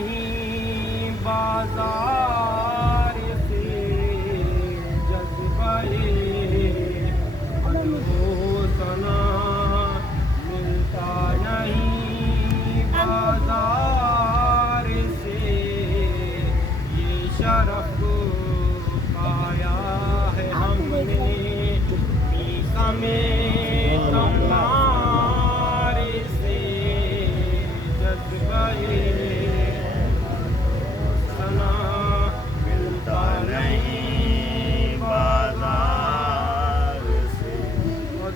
نہیں بازار سے جذبۂ مدح و ثنا ملتا نہیں بازار سے یہ شرف پایا ہے ہم نے میثاق میں تمہار سے جذبۂ ثنا ملتا نہیں بازار سے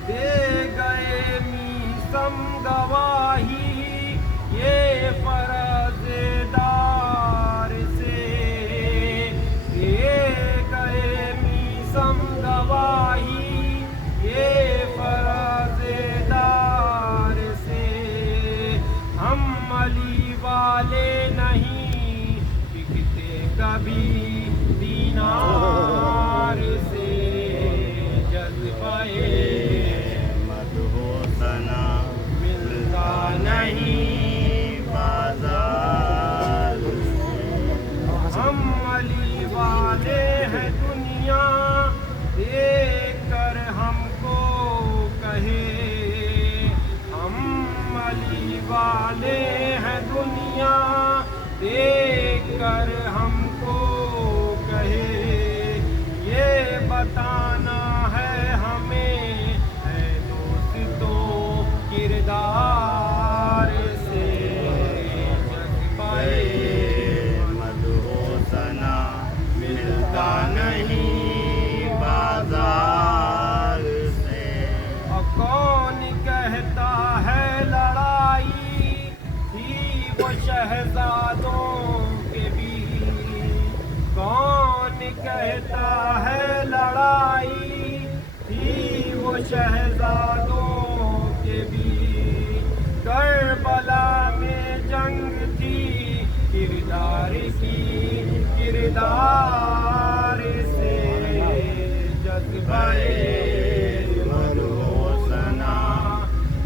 دے گئے میثم گواہی یہ فرض دار سے دے گئے میثم گواہی یہ فرض دار سے ہم علی والے نہیں بکتے کبھی دینار سے جذبۂ مدح و ثنا ملتا نہیں بازار سے ہم علی والے ہیں دنیا دیکھ کر ہم کو کہے ہم علی والے ہیں دنیا دیکھ کر ہم کو کہے یہ بتانا ہے ہمیں ہے دوستوں کردار سے جذبۂ مدح و ثنا ملتا نہیں بازار سے کون کہتا ہے لڑائی تھی وہ شہزادوں کے بیچ کون کہتا ہے لڑائی تھی وہ شہزادوں کے بیچ کربلا میں جنگ تھی کردار کی کردار سے جذبۂ مدح و ثنا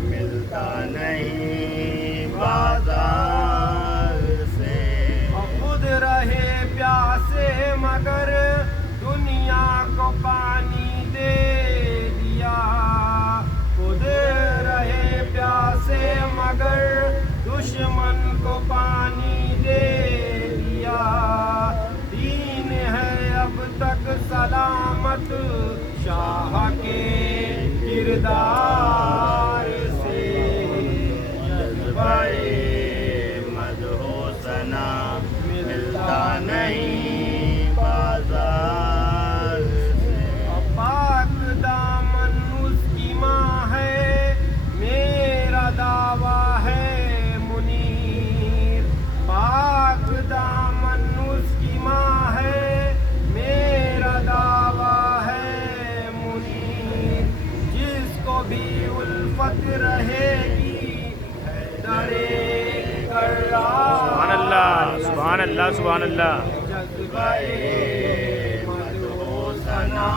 ملتا نہیں بازار سے خود رہے پیاسے مگر دنیا کو پانی دے دیا خود رہے پیاسے مگر دشمن کو پانی دے دیا دین ہے اب تک سلامت شاہ کے کردار سے جذبۂ مدح و ثنا ملتا نہیں بازار سے پاک دامن اس کی ماں ہے میرا دعویٰ ہے منیر پاک دامن اس کی ماں ہے میرا دعویٰ ہے منیر جس کو بھی الفت رہے گی درے سبحان اللہ سبحان اللہ سبحان اللہ جذبۂ مدح و ثنا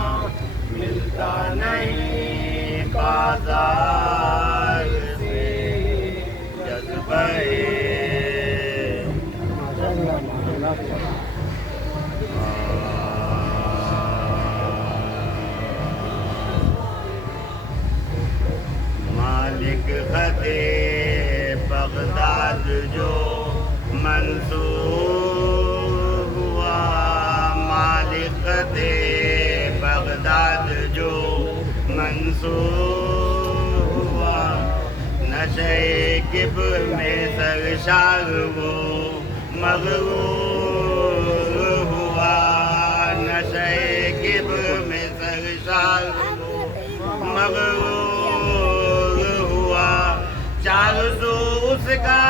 ملتا نہیں بازار سے جذبۂ مالک خط بغداد جو منسوب ہوا مالک خط بغداد جو منسوب ہوا نشے کبر میں سرشار وہ مغرور ہوا نشے کبر میں سرشار وہ مغرور ہوا چار سو اس کا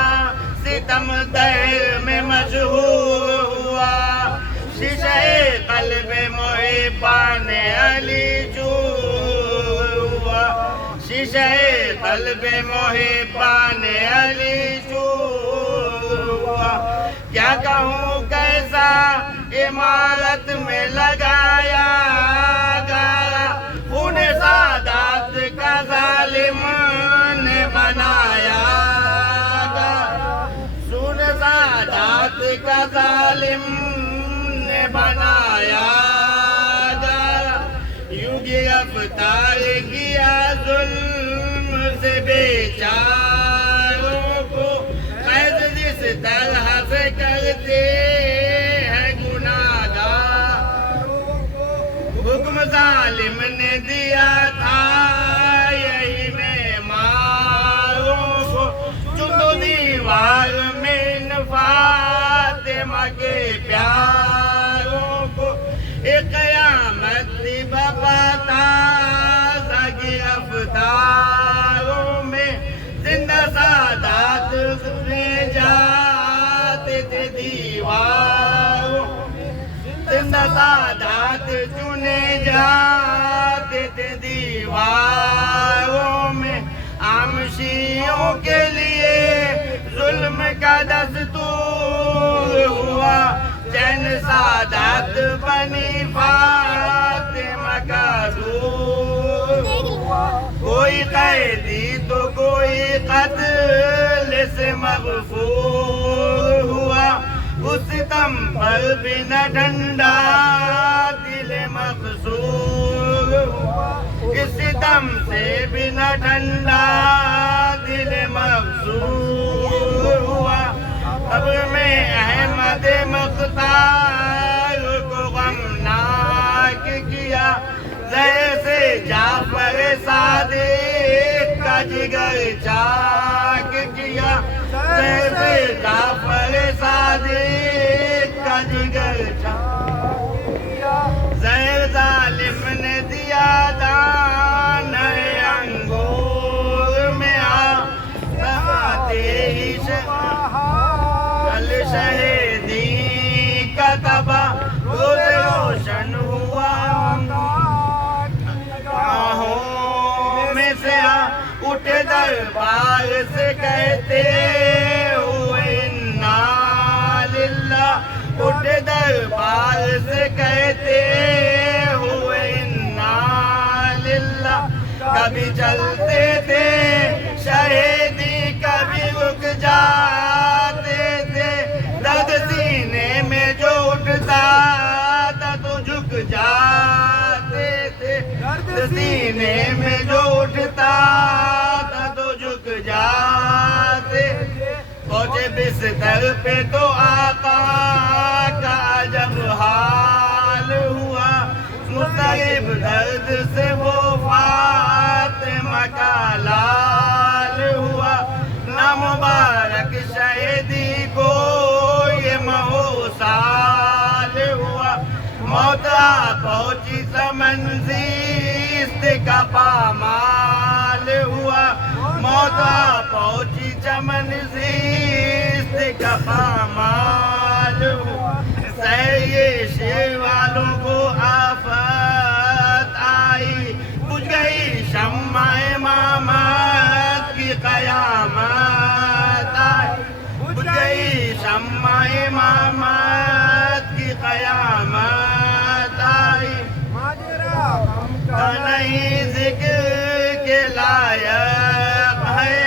ستم دہر میں مشہور ہوا شیشہ قلب محبان علی چور ہوا شیشہ قلب محبان علی چور ہوا کیا کہوں کیسا عمارت میں لگایا گیا خون سادات کا ظالم نے بنایا گیا سن سادات کا ظالم نے بنایا گیا، یوں گرفتار کیا ظلم سے بیچاروں کو، قید جس طرح سے کرتے ہیں گناہگاروں کو، حکم ظالم نے دیا تھا یہی میں ماروں کو، چندو دیوار میں فاطمہ کے پیاروں کو، ایک قیامت تھی بابا تازہ گرفتاروں میں، زندہ سادات چنے جاتے تھے دیواروں، زندہ سادات چنے جاتے تھے دیواروں میں، عام شیعوں کے لیے ظلم کا دستور ہوا، چین سادات بنی فاطمہ کا دور ہوا، کوئی قیدی تو کوئی قتل سے مغفور ہوا، اس ستم پر بھی نہ ٹھنڈا دل مقصور ہوا، اس ستم سے بھی نہ ٹھنڈا دل مقصور ہوا، قبر میں احمد مختار کو غمناک کیا، زہر سے جعفر صادق کا جگر چاک کیا، زہر سے جعفر صادق کا جگر چاک کیا، زہر ظالم نے دیا دانہ انگور میں آتے ہی شہیدی کا تباہ روز روشن ہوا، آہوں میں سے اٹھے دربار سے کہتے ہوئے انا للہ، اٹھے دربار سے کہتے ہوئے انا للہ، کبھی چلتے تھے شہیدی کبھی رک جاتے تھے، درد سینے میں جو اٹھتا تھا تو جھک جاتے تھے، درد سینے میں جو اٹھتا تھا تو جھک جاتے تھے، پہنچے بستر پہ تو آقا کا عجب حال ہوا، مضطرب درد سے وہ فاطمہ کا لال ہوا، نامبارک شہیدی کو یہ مہو سال ہوا، موت آ پہنچی سمن زیست کا پامال ہوا، موت آ پہنچی چمن زیست کا پامال ہوا، سہیے شیر والوں کو آفت آئی، بجھ گئی شمع امامت کی قیامت آئی، بجھ گئی شمع امامت کی قیامت آئی، کا نہیں ذکر کے لائق ہے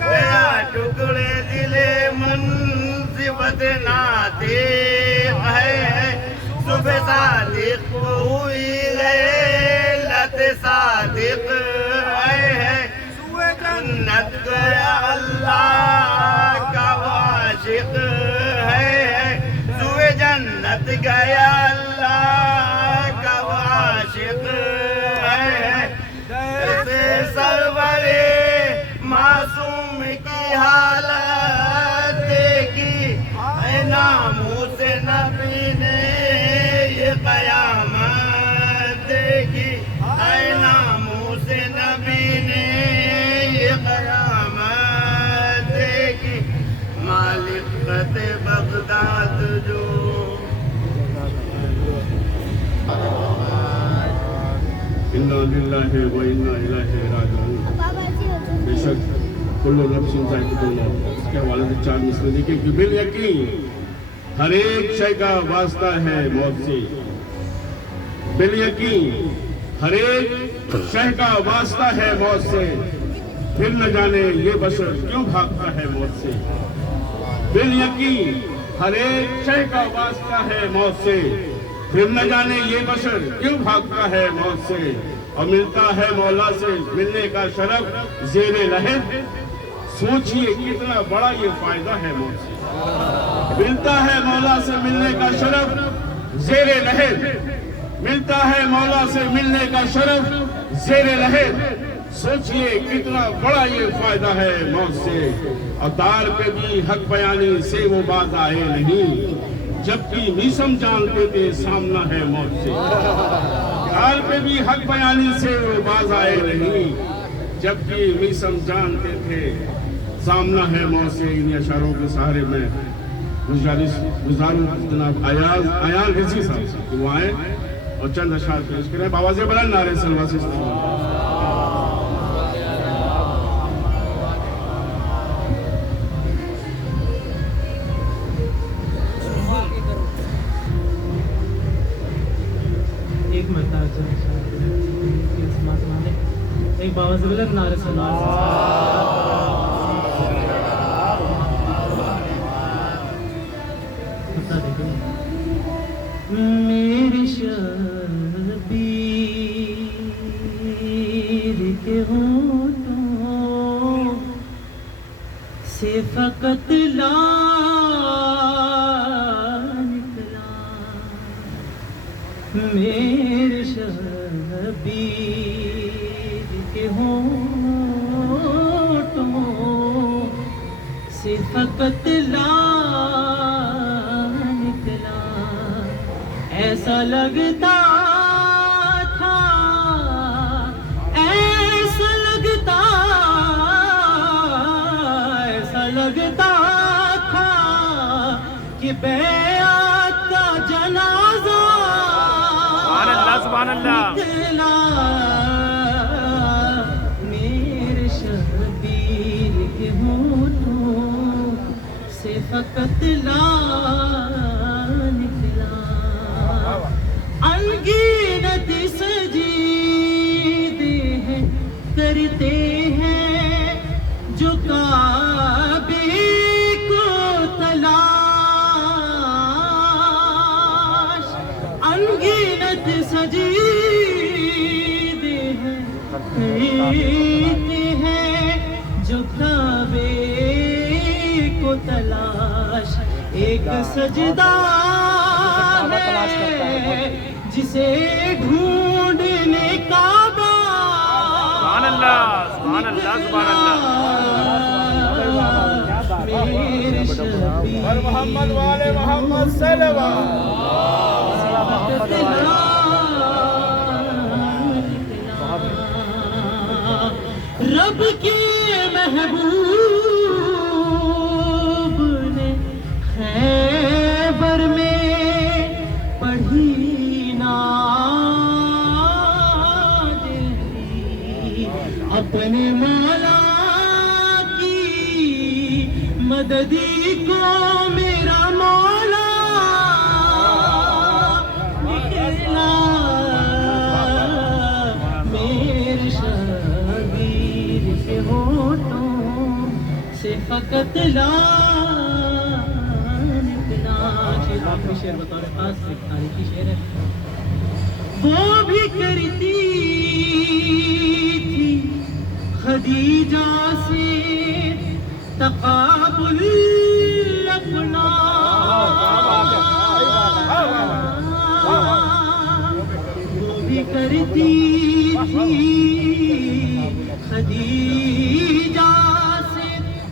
گیا ٹکڑے دل منصفت ناطق ہے، صبح صادق ہوئی لیلت صادق ہے، جنت گیا اللہ کا عاشق ہے، سوئے جنت گیا اللہ کا عاشق ہے، جیسے سرور معصوم کی حالت دیکھی، اے ناموس نبی نے یہ قیامت دیکھی، اے ناموس نبی نے یہ قیامت دیکھی، مالک خط بغداد جو انا للہ و انا الیہ راجعون۔ بے شک کل نفس ذائقۃ الموت، اس کے حوالے سے 4 مصرے دیکھیں کہ بالیقین ہر ایک شے کا واسطہ ہے موت سے، بالیقین ہر ایک شے کا واسطہ ہے موت سے، پھر نہ جانے یہ بشر کیوں بھاگتا ہے موت سے، بالیقین ہر ایک شے کا واسطہ ہے موت سے، پھر نہ جانے یہ بشر کیوں بھاگتا ہے موت سے، اور ملتا ہے مولا سے ملنے کا شرف زیر لہر، سوچئے کتنا بڑا یہ فائدہ ہے موت سے، ملتا ہے مولا سے ملنے کا شرف زیر لہر، ملتا ہے مولا سے ملنے کا شرف زیر لہر، سوچئے کتنا بڑا یہ فائدہ ہے موت سے، اور دار پہ بھی حق بیانی سے وہ باز آئے نہیں، جبکہ میسم جانتے تھے سامنا ہے موت سے، دار پہ بھی حق بیانی سے وہ باز آئے نہیں، جبکہ میسم جانتے تھے سامنا ہے موت سے۔ ان اشاروں کے سہارے میں گزاروں جناب ایان رضی صاحب سے کہ وہ آئیں اور چند اشعار پیش کریں، بآواز بلند نعرے صلوات سے استقبال۔ ایک مرتبہ ایک بابا سے بلند نعرے صلوات میری شبیر کے ہونٹوں سے فقط لا نکلا، میرے شبیر کے ہونٹوں سے فقط لا نکلا، ایسا لگتا تھا، ایسا لگتا، ایسا لگتا تھا کہ بیعت کا جنازہ سبحان اللہ نکلا، میرے شبیر کے ہونٹوں سے فقط لا نکلا، انگیرت سجدے ہیں کرتے ہیں جو کعبے کو تلاش، انگیرت سجدے ہیں کرتے ہیں جو کعبے کو تلاش، ایک سجدہ ہے جسے ڈھونڈنے کعبہ، سبحان اللہ سبحان اللہ سبحان اللہ، میرے شبیر اور محمد والے محمد صلوات رب کے محبوب نے خیبر میں پڑھی نعت دی، اپنے مولا کی مددی کو میرا مولا نکلا، میرے شبیر کے ہونٹوں سے فقط لا نکلا۔ آخری شعر بطور خاص ایک تاریخی شعر ہے، وہ بھی کرتی تھی خدیجہ سے تقابل اپنا، وہ بھی کرتی تھی خدیجہ سے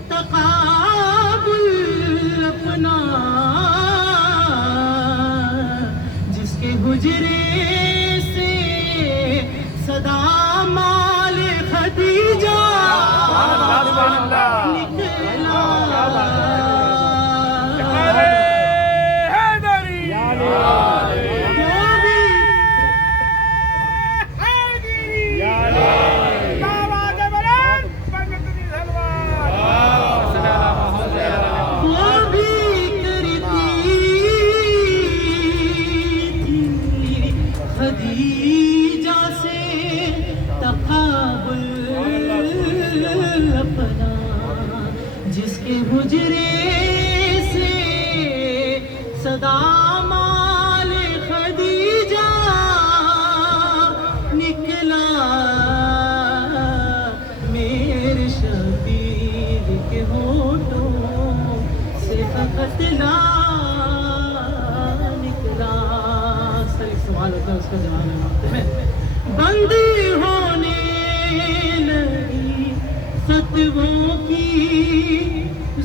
تقابل اپنا، جس کے حجرے سے صدا مال خدیجہ نکلا، دامال خدیجہ نکلا میرے شبیر کے ہونٹوں سے فقط لا نکلا. سر ایک سوال ہوتا ہے، اس کا جواب ہے بندی ہونے لگی فتووں کی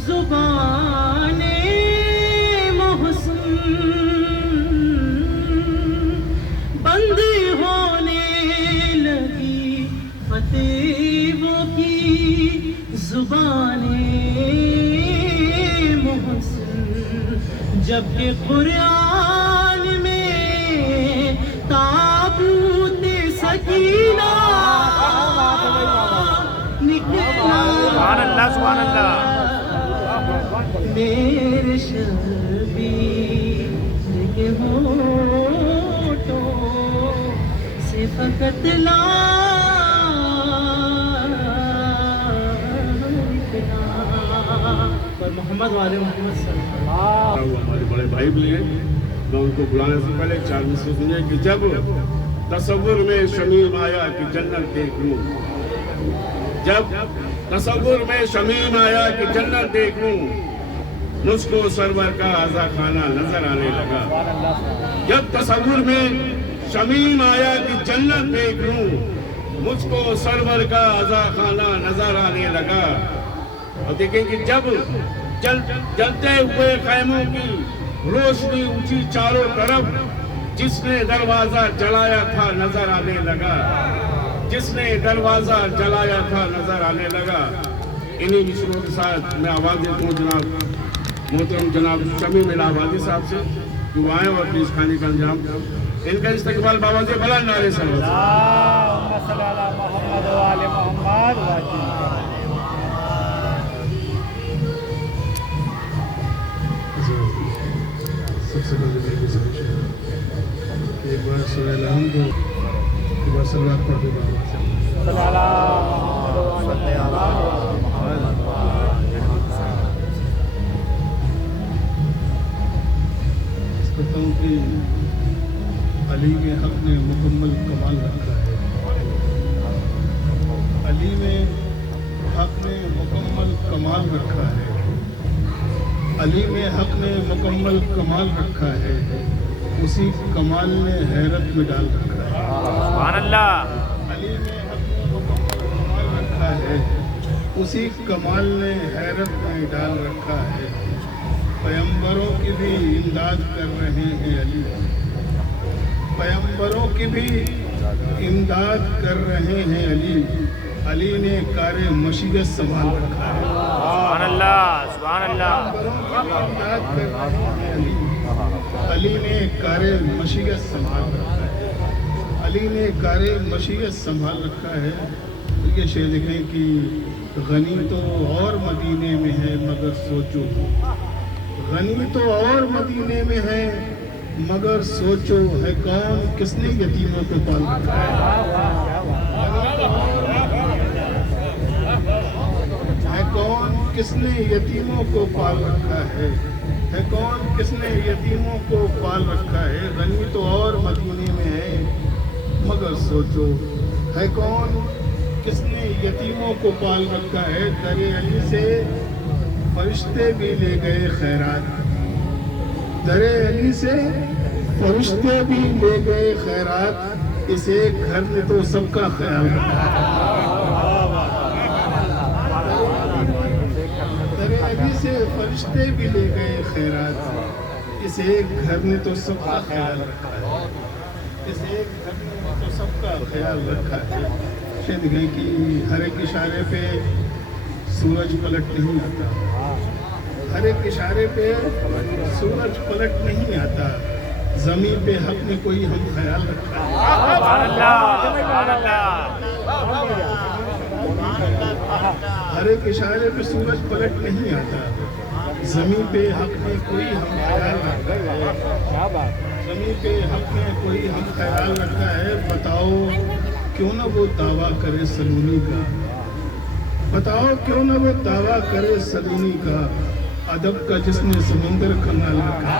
زبان محسن، بندی ہونے لگی فتووں کی زبان محسن، جبکہ قرآن میں تابوت سکینہ نکلا. سبحان اللہ سبحان اللہ. میرے شبیر کے ہونٹوں سے فقط لا نکلا. پر محمد والے محمد صلی اللہ علیہ وسلم. وہ ہمارے بڑے بھائی بھی ہیں، میں ان کو بلانے سے پہلے 4 مصرے سنیے کہ جب تصور میں شمیم آیا کہ جنت دیکھ لوں، جب تصور میں شمیم آیا کہ جنت دیکھ لوں، مجھ کو سرور کا عزا خانہ نظر آنے لگا. جب تصور میں شمیم آیا کہ جنت دیکھ لوں، مجھ کو سرور کا عزا خانہ نظر آنے لگا. اور دیکھیں کہ جب جلتے ہوئے خیموں کی روشنی اونچی چاروں طرف، جس نے دروازہ جلایا تھا نظر آنے لگا، جس نے دروازہ جلایا تھا نظر آنے لگا. انہی مصروں کے ساتھ میں آواز دیتا ہوں جناب محترم جناب شمیم الہٰبادی صاحب سے کہ وہ آئیں اور پلیز کھانے کا انجام ان کا استقبال بآواز بلند نعرے سے ہوگا. اللہم صلی علی محمد و آل محمد. سب سے پہلے میری گزارش ہے کہ ایک بار سورہ الحمد ایک بار سلوات پڑھ دو بآواز سے. صلی علی کرتا ہوں کہ علی میں حق نے مکمل کمال رکھا ہے. علی میں حق نے مکمل کمال رکھا ہے. علی میں حق نے مکمل کمال رکھا ہے. اسی کمال نے حیرت میں ڈال رکھا ہے. سبحان اللہ. علی میں حق نے مکمل کمال رکھا ہے. اسی کمال نے حیرت میں ڈال رکھا ہے. پیغمبروں کی بھی امداد کر رہے ہیں علی، پیغمبروں کی بھی امداد کر رہے ہیں علی. علی نے کار مشیت سنبھال رکھا ہے. سبحان اللہ سبحان اللہ. پیغمبروں کی امداد کر رہے ہیں علی. علی نے کار مشیت سنبھال رکھا ہے. علی نے کار مشیت سنبھال رکھا ہے. یہ شعر دیکھیں کہ غنی تو اور مدینے میں ہے مگر سوچو، غنی تو اور مدینے میں ہے مگر سوچو، ہے کون کس نے یتیموں کو پال رکھا ہے. ہے کون کس نے یتیموں کو پال رکھا ہے. ہے کون کس نے یتیموں کو پال رکھا ہے. غنی تو اور مدینے میں ہے مگر سوچو، ہے کون کس نے یتیموں کو پال رکھا ہے. در علی سے فرشتے بھی لے گئے خیرات، در علی سے فرشتے بھی لے گئے خیرات. اس ایک گھر نے تو سب کا خیال رکھا ہے. در علی سے فرشتے بھی لے گئے خیرات. اس ایک گھر نے تو سب کا خیال رکھا ہے. اس ایک گھر نے تو سب کا خیال رکھا ہے. شاید گئے کہ ہر ایک اشارے پہ سورج پلٹ نہیں آتا، ہر ایک اشارے پہ سورج پلٹ نہیں آتا. زمین پہ حق نے کوئی ہم خیال رکھا ہے. سبحان اللہ سبحان اللہ. ہر ایک اشارے پہ سورج پلٹ نہیں آتا. زمین پہ حق نے کوئی ہم خیال رکھا ہے. زمین پہ حق نے کوئی ہم خیال رکھا ہے. بتاؤ کیوں نہ وہ دعویٰ کرے سلونی کا، بتاؤ کیوں نہ وہ دعویٰ کرے سلونی کا. ادب کا جس نے سمندر کا نال رکھا ہے.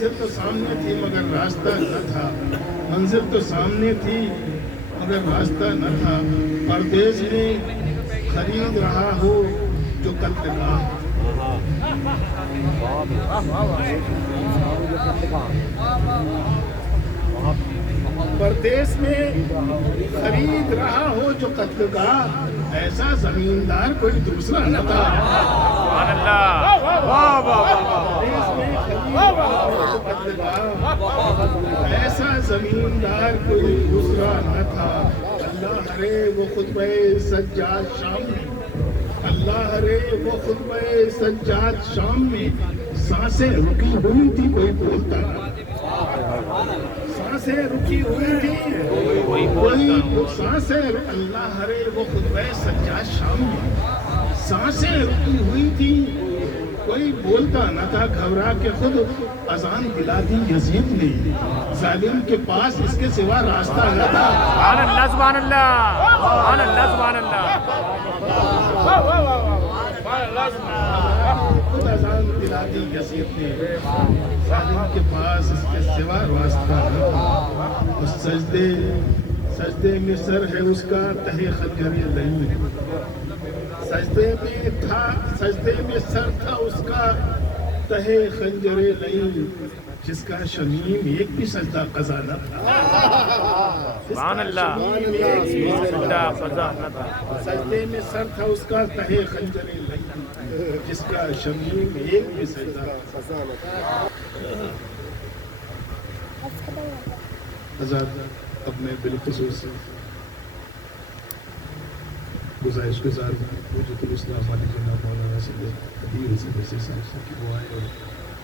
منزل تو سامنے تھی مگر راستہ نہ تھا، منزل تو سامنے تھی مگر راستہ نہ تھا، پردیس میں خرید رہا ہو جو قتل گاہ، پردیس میں خرید رہا ہو جو قتل گاہ، ایسا زمیندار کوئی دوسرا نہ تھا، سبحان اللہ، واہ واہ واہ، پردیس میں خرید رہا ہو جو قتل گاہ، ایسا زمیندار کوئی دوسرا نہ تھا، اللہ ہرے وہ خطبہ سجاد شام میں، اللہ ہرے وہ خطبہ سجاد شام میں، سانسیں رکی ہوئی تھی کوئی بولتا نہ، سانسیں رکی ہوئی تھی کوئی سانسیں، اللہ ہرے وہ خطبہ سجاد شام میں، سانسیں رکی ہوئی تھی کوئی بولتا نہ تھا، گھبرا کے خود اذان دلا دی یزید نے، ظالم کے پاس اس کے سوا راستہ نہ تھا، سبحان اللہ سبحان اللہ، سبحان اللہ سبحان اللہ، خود اذان دلا دی یزید نے، ظالم کے پاس اس کے سوا راستہ نہ تھا، اس سجدے میں سر ہے اس کا تہے خنجر لئی، سجدے میں سر تھا اس کا تہے خنجر لئی، جس کا شمیم ایک بھی سجدہ قضا نہ تھا، سبحان اللہ، سجدہ قضا نہ تھا، سجدے میں سر تھا اس کا تہے خنجر لئی، جس کا شمیم ایک بھی سجدہ قضا نہ تھا۔ آزاد، اب میں بالخصوص گزارش گزار ہوں حجت الاسلام علی جناب مولانا سید قدیر حسین رضوی صاحب سے کہ وہ آئے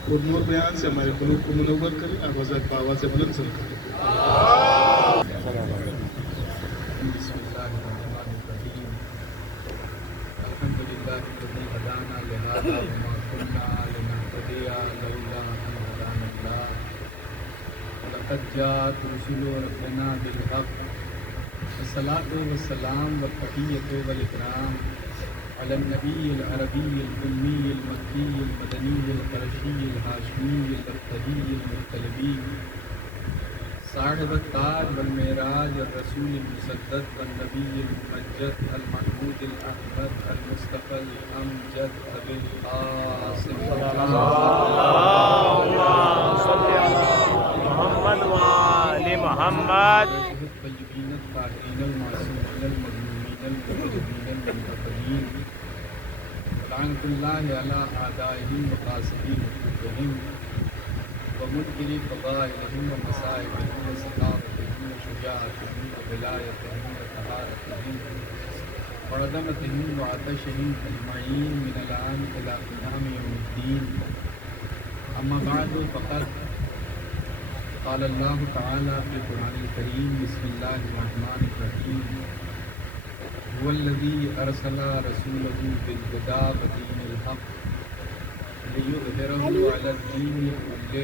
اور نور بیان سے ہمارے قلوب کو منور کریں، آواز سے بلند سن کریں۔ بسم اللہ الرحمن الرحیم، الحمد للہ الذی ہدانا لہذا وما كنا لنهتدی لولا ان ہدانا اللہ، ولقد جاءت رسل ربنا بالحق، الصلاة والسلام والتحیۃ والاکرام علی النبی العربی الأمی المکی المدنی القرشی الہاشمی الابتدی المطلبی صاحب التاج والمعراج الرسول المسدد والنبی الممجد المحمود الاحمد المصطفى الامجد ابی القاسم اللہم صل علی محمد وآل محمد، الطیبین الطاہرین المعصومین المظلومین المجاہدین المنتقمین، لعنۃ اللہ علی اعدائہم وقاصدی حقوقہم ومنکری فضائلہم ومصائبہم وسخاوتہم وشجاعتہم وولایتہم وطہارتہم وعظمتہم وعطشہم اجمعین من الآن الی قیام یوم الدین، اما بعد فقد قال اللہ تعالی فی القرآن الکریم، بسم اللہ الرحمن الرحیم، هو الذی ارسل رسولہ بالہدی ودین الحق لیظہرہ علی الدین کلہ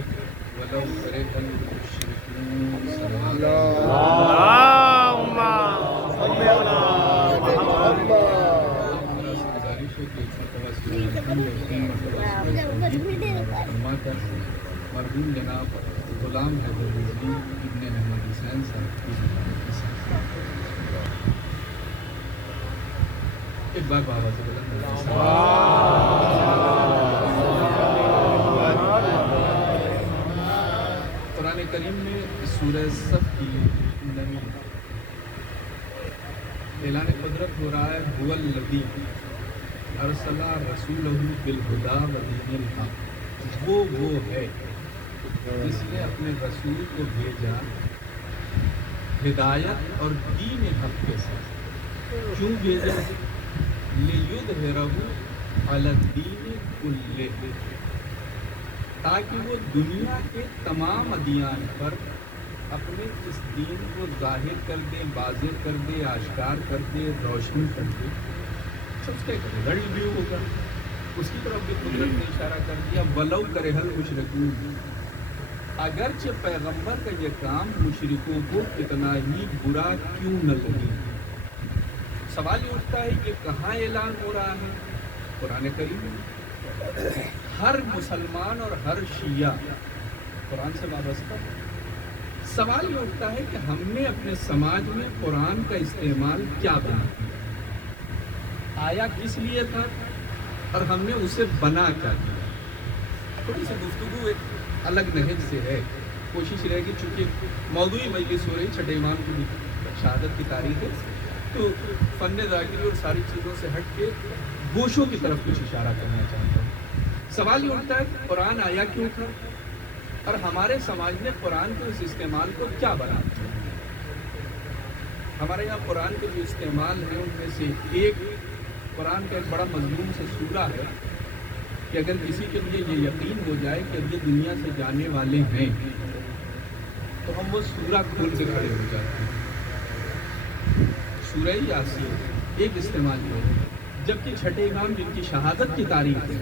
ولو کرہ المشرکون، صلی اللہ اللہم صل علی محمد۔ گزارش ہے کہ ایک مرتبہ سورہ الحمد اور تین مرتبہ سورہ توحید فرما کر مرحوم جناب غلام حیدر رضوی ابن احمد حسین صاحب کی زندگی سے ایک بار بابا سے بلند قرآن کریم میں سورہ صف کی نمی اعلان قدرت ہو رہا ہے، هو الذی ارسل رسولہ بالہدی ودین الحق، وہ ہے جس نے اپنے رسول کو بھیجا ہدایت اور دین حق کے ساتھ، کیوں بھیجا؟ لیظہرہ علی الدین کلہ، تاکہ وہ دنیا کے تمام ادیان پر اپنے اس دین کو ظاہر کر دے، واضح کر دے، آشکار کر دے، روشن کر دے۔ اس کا ایک رزلٹ بھی ہوگا، اس کی طرف بھی قدرت نے اشارہ کر دیا، ولو کرہ المشرکون، اگرچہ پیغمبر کا یہ کام مشرکوں کو کتنا ہی برا کیوں نہ لگے۔ سوال یہ اٹھتا ہے کہ کہاں اعلان ہو رہا ہے؟ قرآن کریم میں۔ ہر مسلمان اور ہر شیعہ قرآن سے وابستہ ہے۔ سوال یہ اٹھتا ہے کہ ہم نے اپنے سماج میں قرآن کا استعمال کیا بنا، آیا کس لیے تھا اور ہم نے اسے بنا کیا دیا۔ تھوڑی سی گفتگو ایک الگ نہج سے ہے، کوشش رہے گی چونکہ موضوعی مجلس ہو رہی، چھٹے امام کی شہادت کی تاریخ ہے، تو فن ذاکری اور ساری چیزوں سے ہٹ کے گوشوں کی طرف کچھ اشارہ کرنا چاہتا ہوں۔ سوال یہ اٹھتا ہے کہ قرآن آیا کیوں تھا اور ہمارے سماج نے قرآن کے اس استعمال کو کیا بنا دیا۔ ہمارے یہاں قرآن کے جو استعمال ہیں ان میں سے ایک قرآن کا ایک بڑا مضمون سے سورہ ہے کہ اگر کسی کے لیے یہ یقین ہو جائے کہ اب یہ دنیا سے جانے والے ہیں تو ہم وہ سورہ کھول کے کھڑے ہو جاتے ہیں۔ سورہ یاسین ایک استعمال ہے، جبکہ چھٹے امام جن کی شہادت کی تاریخ ہے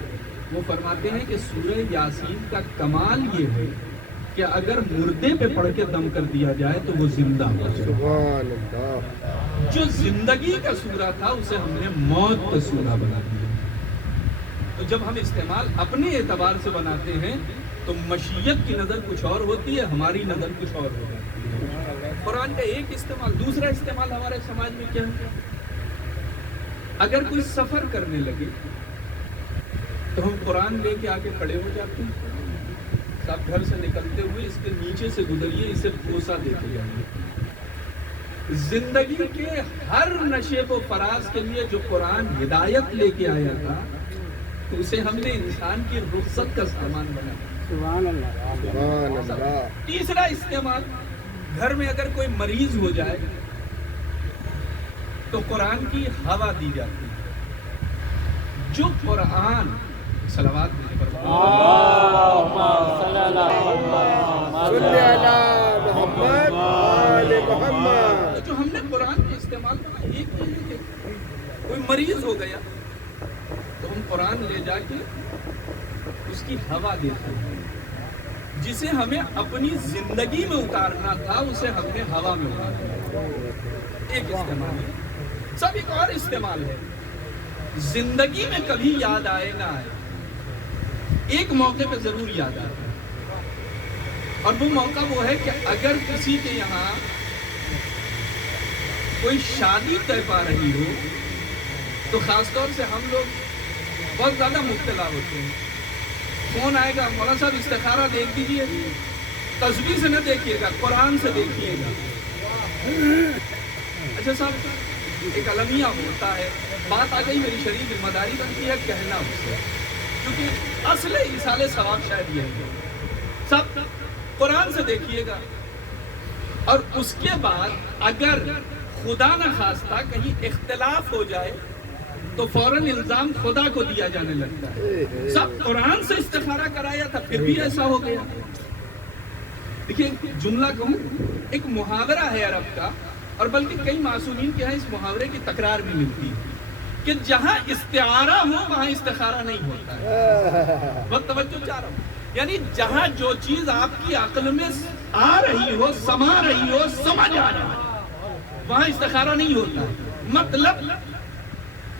وہ فرماتے ہیں کہ سورہ یاسین کا کمال یہ ہے کہ اگر مردے پہ پڑھ کے دم کر دیا جائے تو وہ زندہ ہو جائے۔ جو زندگی کا سورہ تھا اسے ہم نے موت کا سورہ بنا دیا۔ تو جب ہم استعمال اپنے اعتبار سے بناتے ہیں تو مشیت کی نظر کچھ اور ہوتی ہے، ہماری نظر کچھ اور ہوتی ہے۔ قرآن کا ایک استعمال۔ دوسرا استعمال ہمارے سماج میں کیا ہے؟ اگر کوئی سفر کرنے لگے تو ہم قرآن لے کے آگے کھڑے ہو جاتے ہیں، آپ گھر سے نکلتے ہوئے اس کے نیچے سے گزریے، اسے بوسہ دیتے جائیے۔ زندگی کے ہر نشیب و فراز کے لیے جو قرآن ہدایت لے کے آیا تھا تو اسے ہم نے انسان کی رخصت کا سامان بنایا۔ سبحان اللہ۔ تیسرا استعمال، گھر میں اگر کوئی مریض ہو جائے تو قرآن کی ہوا دی جاتی ہے۔ جو قرآن صلوات جو ہم نے قرآن کے استعمال کا ایک کوئی مریض ہو گیا تو ہم قرآن لے جا کے اس کی ہوا دیتے ہیں۔ جسے ہمیں اپنی زندگی میں اتارنا تھا اسے ہم نے ہوا میں اتار دیا۔ ایک استعمال ہے۔ سب ایک اور استعمال ہے، زندگی میں کبھی یاد آئے نہ آئے، ایک موقع پہ ضرور یاد آئے، اور وہ موقع وہ ہے کہ اگر کسی کے یہاں کوئی شادی طے پا رہی ہو تو خاص طور سے ہم لوگ بہت زیادہ مبتلا ہوتے ہیں۔ فون آئے گا، مولانا صاحب استخارہ دیکھ دیجیے، تسبیح سے نہ دیکھیے گا، قرآن سے دیکھیے گا۔ اچھا صاحب ایک المیہ ہوتا ہے، بات آ گئی، میری شریف ذمہ داری بنتی ہے کہنا اس سے، کیونکہ اصل ایصال ثواب شاید یہ ہے۔ سب قرآن سے دیکھیے گا، اور اس کے بعد اگر خدا نہ خواستہ کہیں اختلاف ہو جائے تو فوراً الزام خدا کو دیا جانے لگتا ہے۔ سب قرآن سے استخارہ کرایا تھا پھر بھی ایسا ہو گیا۔ دیکھیے جملہ کہوں، ایک محاورہ ہے عرب کا، اور بلکہ کئی معصومین کے ہیں اس محاورے کی تکرار بھی ملتی ہے کہ جہاں استعارہ ہو وہاں استخارہ نہیں ہوتا ہے۔ بہت توجہ چاہ رہا ہوں، یعنی جہاں جو چیز آپ کی عقل میں آ رہی ہو، سما رہی ہو، سمجھ آ رہا ہے، وہاں استخارہ نہیں ہوتا ہے۔ مطلب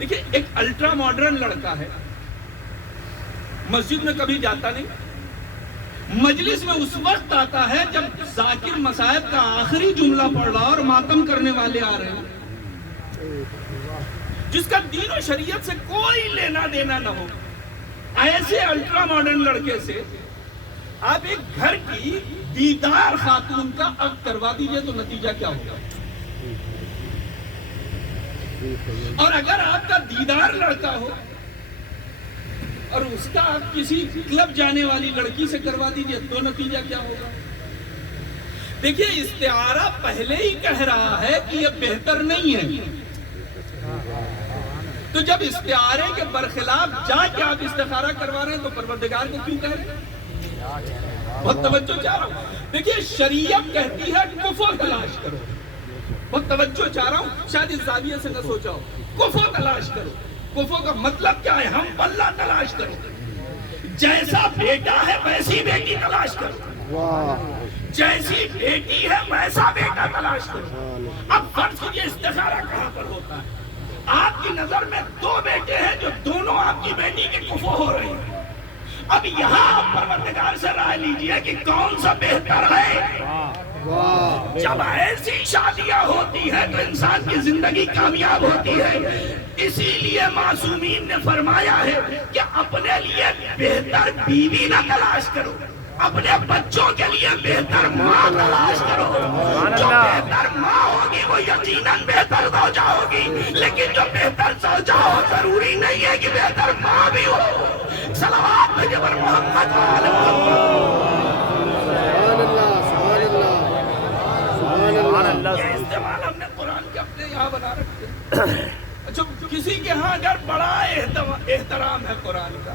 دیکھیں ایک الٹرا ماڈرن لڑکا ہے، مسجد میں کبھی جاتا نہیں، مجلس میں اس وقت آتا ہے جب ذاکر مصائب کا آخری جملہ پڑھ رہا اور ماتم کرنے والے آ رہے ہیں، جس کا دین و شریعت سے کوئی لینا دینا نہ ہو۔ ایسے الٹرا ماڈرن لڑکے سے آپ ایک گھر کی دیدار خاتون کا عقد کروا دیجئے تو نتیجہ کیا ہوگا؟ اور اگر آپ کا دیدار لڑکا ہو اور اس کا آپ کسی کلب جانے والی لڑکی سے کروا دیجئے تو نتیجہ کیا ہوگا؟ دیکھیے استعارہ پہلے ہی کہہ رہا ہے کہ یہ بہتر نہیں ہے، تو جب استعارے کے برخلاف جا کے آپ استخارہ کروا رہے ہیں تو پروردگار کو کیوں کہہ رہے ہیں؟ بہت توجہ چاہ رہا ہوں۔ دیکھیے شریعت کہتی ہے کفو تلاش کرو، بہت توجہ چاہ رہا ہوں، شاید اس زاویے سے نہ سوچا ہو، کفو تلاش کرو۔ کفو کا مطلب کیا ہے؟ ہم اللہ تلاش کرو، جیسا بیٹا ہے ویسی بیٹی تلاش کرو، جیسی بیٹی ہے ویسا بیٹا تلاش کرو۔ اب فرض کیجئے استخارہ کہاں پر ہوتا ہے؟ آپ کی نظر میں دو بیٹے ہیں جو دونوں آپ کی بیٹی کے کفو ہو رہے ہیں، اب یہاں پروردگار سے رائے لیجئے کہ کون سا بہتر ہے۔ جب ایسی شادیاں ہوتی ہے تو انسان کی زندگی کامیاب ہوتی ہے۔ اسی لیے معصومین نے فرمایا ہے کہ اپنے لیے بہتر بیوی نہ تلاش کرو، اپنے بچوں کے لیے بہتر ماں تلاش کرو۔ جو بہتر ماں ہوگی وہ یقیناً بہتر زوجہ ہوگی، لیکن جو بہتر زوجہ ہو ضروری نہیں ہے کہ بہتر ماں بھی ہو۔ صلوات بھیجے پر محمد و آل محمد۔ یہ استعمال ہم نے قرآن کے اپنے یہاں بنا رکھتے ہیں۔ اچھا کسی کے ہاں اگر بڑا احترام ہے قرآن کا،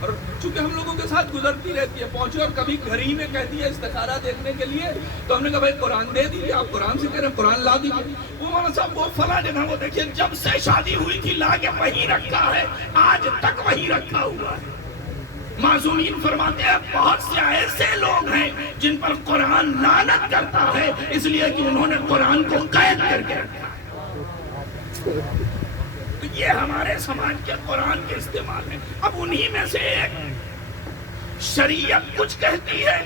اور چونکہ ہم لوگوں کے ساتھ گزرتی رہتی ہے، پہنچے اور کبھی گھر ہی میں کہتی ہے استخارہ دیکھنے کے لیے، تو ہم نے کہا بھائی قرآن دے دیجیے، آپ قرآن سے کہہ رہے ہیں قرآن لا دیجیے۔ وہ مولانا صاحب وہ فلاں جگہ وہ دیکھیے جب سے شادی ہوئی تھی لا کے وہیں رکھا ہے، آج تک وہیں رکھا ہوا ہے۔ معصومین فرماتے ہیں بہت سے ایسے لوگ ہیں جن پر قرآن لعنت کرتا ہے اس لیے کہ انہوں نے قرآن کو قید کر کے رکھا ہے۔ تو یہ ہمارے سماج کے قرآن کے استعمال ہیں۔ اب انہی میں سے ایک شریعت کچھ کہتی ہے،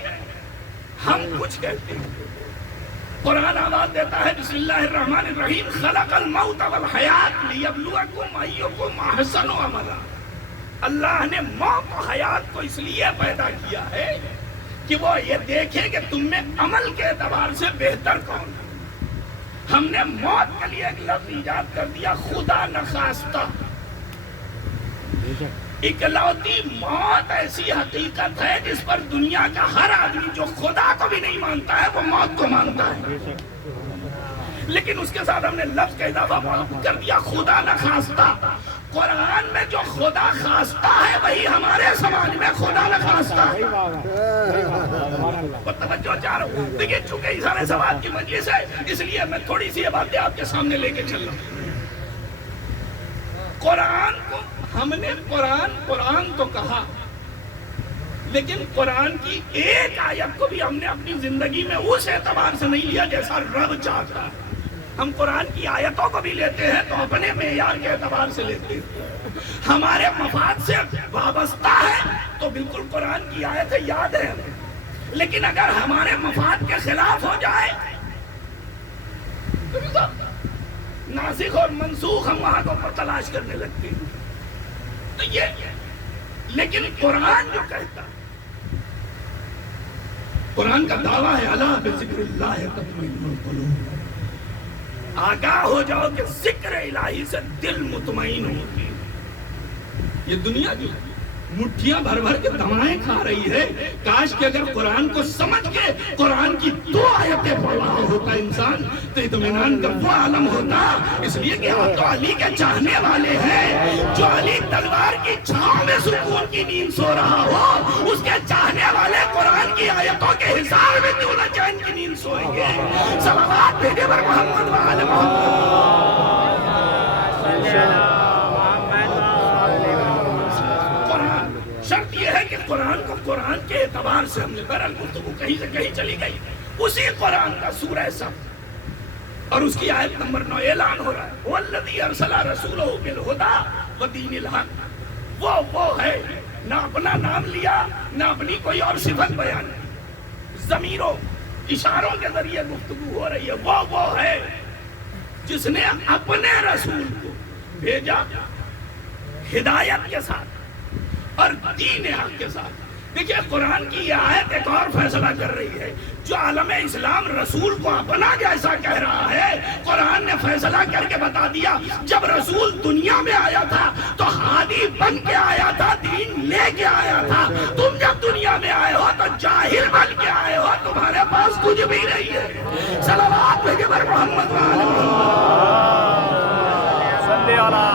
ہم کچھ کہتے ہیں۔ قرآن آواز دیتا ہے بسم اللہ الرحمن الرحیم خلق الموت والحیات لیبلوکم ایکم احسن عملا۔ اللہ نے موت و حیات کو اس لیے پیدا کیا ہے کہ وہ یہ دیکھے کہ تم میں عمل کے اعتبار سے بہتر کون ہے۔ ہم نے موت کے لیے ایک لفظ ایجاد کر دیا، خدا نخواستہ۔ اکلوتی موت ایسی حقیقت ہے جس پر دنیا کا ہر آدمی جو خدا کو بھی نہیں مانتا ہے وہ موت کو مانتا ہے، لیکن اس کے ساتھ ہم نے لفظ کا اضافہ کر دیا خدا نخواستہ۔ قرآن میں جو خدا خواستہ ہے وہی ہمارے سماج میں خدا نخواستہ ہے۔ توجہ چاہ رہا ہوں، دیکھیے چونکہ اظہار سواد کی مجلس ہے اس لیے میں تھوڑی سی یہ باتیں آپ کے سامنے لے کے چل رہا ہوں۔ قرآن کو ہم نے قرآن تو کہا، لیکن قرآن کی ایک آیت کو بھی ہم نے اپنی زندگی میں اس اعتبار سے نہیں لیا جیسا رب چاہتا ہے۔ ہم قرآن کی آیتوں کو بھی لیتے ہیں تو اپنے معیار کے اعتبار سے لیتے ہیں، ہمارے مفاد سے وابستہ ہے تو بالکل قرآن کی آیتیں یاد ہے ہمیں، لیکن اگر ہمارے مفاد کے خلاف ہو جائے تو ناسخ اور منسوخ ہم وہاں کو تلاش کرنے لگتے ہیں۔ تو یہ لیکن قرآن جو کہتا ہے، قرآن کا دعویٰ ہے الا بذکر اللہ تطمئن القلوب، آگاہ ہو جاؤ کہ ذکر الہی سے دل مطمئن ہوتی ہے۔ یہ دنیا جو مٹھیاں بھر بھر کے دمائیں کھا رہی ہے، کاش کہ اگر قرآن کو سمجھ کے قرآن کی 2 آیتیں پڑھا ہوتا انسان تو اطمینان کا وہ عالم ہوتا، اس لیے کہ ہم تو علی کے چاہنے والے ہیں۔ جو علی تلوار کی چھاؤں میں سکون کی نیند سو رہا ہو، اس کے چاہنے والے قرآن کی آیتوں کے حساب میں کیوں نہ چین کی نیند سوئیں گے۔ صلوات بھیجے پر محمد و آل محمد۔ شرط یہ ہے کہ قرآن کو قرآن کے اعتبار سے ہم نے بہرحال گفتگو کہیں سے کہیں چلی گئی، اسی قرآن کا سورہ صف اور اس کی آیت نمبر 9 اعلان ہو رہا ہے وَالَّذِي أَرْسَلَ رَسُولَهُ بِالْهُدَى وَدِينِ الْحَقِّ۔ وہ ہے، نہ اپنا نام لیا نہ اپنی کوئی اور صفت بیان کی، ضمیروں اشاروں کے ذریعے گفتگو ہو رہی ہے۔ وہ ہے جس نے اپنے رسول کو بھیجا ہدایت کے ساتھ اور دین حق کے ساتھ۔ دیکھیں قرآن کی یہ آیت ایک اور فیصلہ کر رہی ہے، جو عالم اسلام رسول کو اپنا جیسا کہہ رہا ہے، قرآن نے فیصلہ کر کے بتا دیا جب رسول دنیا میں آیا تھا تو ہادی بن کے آیا تھا، دین لے کے آیا تھا۔ تم جب دنیا میں آئے ہو تو جاہل بن کے آئے ہو، تمہارے پاس کچھ بھی نہیں ہے۔ صلوات بھیجے پر محمد و آل محمد۔ صلی علی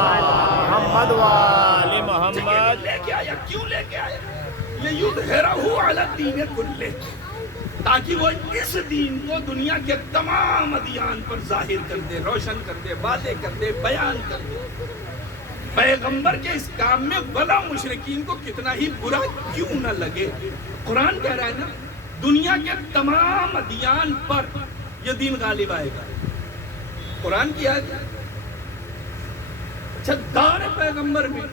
محمد و آل محمد۔ لے کے آیا، کیوں لے کے آیا؟ لیظہرہ علی الدین کلہ، تاکہ وہ اس دین کو دنیا کے تمام ادیان پر ظاہر کر دے، روشن کر دے، واضح کر دے، بیان کر دے۔ پیغمبر کے اس کام میں بلا مشرکین کو کتنا ہی برا کیوں نہ لگے، قرآن کہہ رہا ہے نا دنیا کے تمام ادیان پر یہ دین غالب آئے گا۔ قرآن کی آیت ہے۔ اچھا دور پیغمبر میں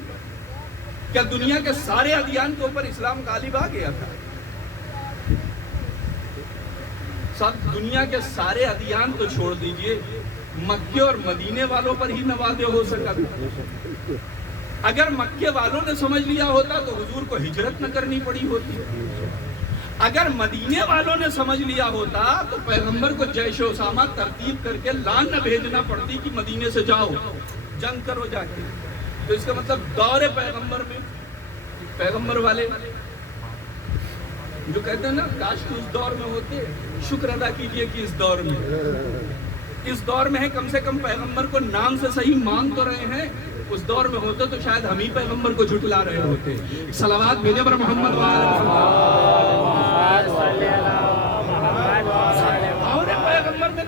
کیا دنیا کے سارے ادیان کے اوپر اسلام غالب آ گیا تھا؟ سب دنیا کے سارے ادیان تو چھوڑ دیجئے، مکے اور مدینے والوں پر ہی نوازے ہو سکا تھا۔ اگر مکے والوں نے سمجھ لیا ہوتا تو حضور کو ہجرت نہ کرنی پڑی ہوتی، اگر مدینے والوں نے سمجھ لیا ہوتا تو پیغمبر کو جیش اسامہ ترتیب کر کے لان نہ بھیجنا پڑتی کہ مدینے سے جاؤ جنگ کرو جا کے۔ تو اس کا مطلب دور پیغمبر میں پیغمبر والے جو کہتے ہیں نا کاش کہ اس دور میں ہوتے، شکر ادا کیجئے کہ اس دور میں ہے، کم سے کم پیغمبر کو نام سے صحیح مان تو رہے ہیں۔ اس دور میں ہوتے تو شاید ہم ہی پیغمبر کو جھٹلا رہے ہوتے۔ صلوات بھیجے پر محمد اور پیغمبر میں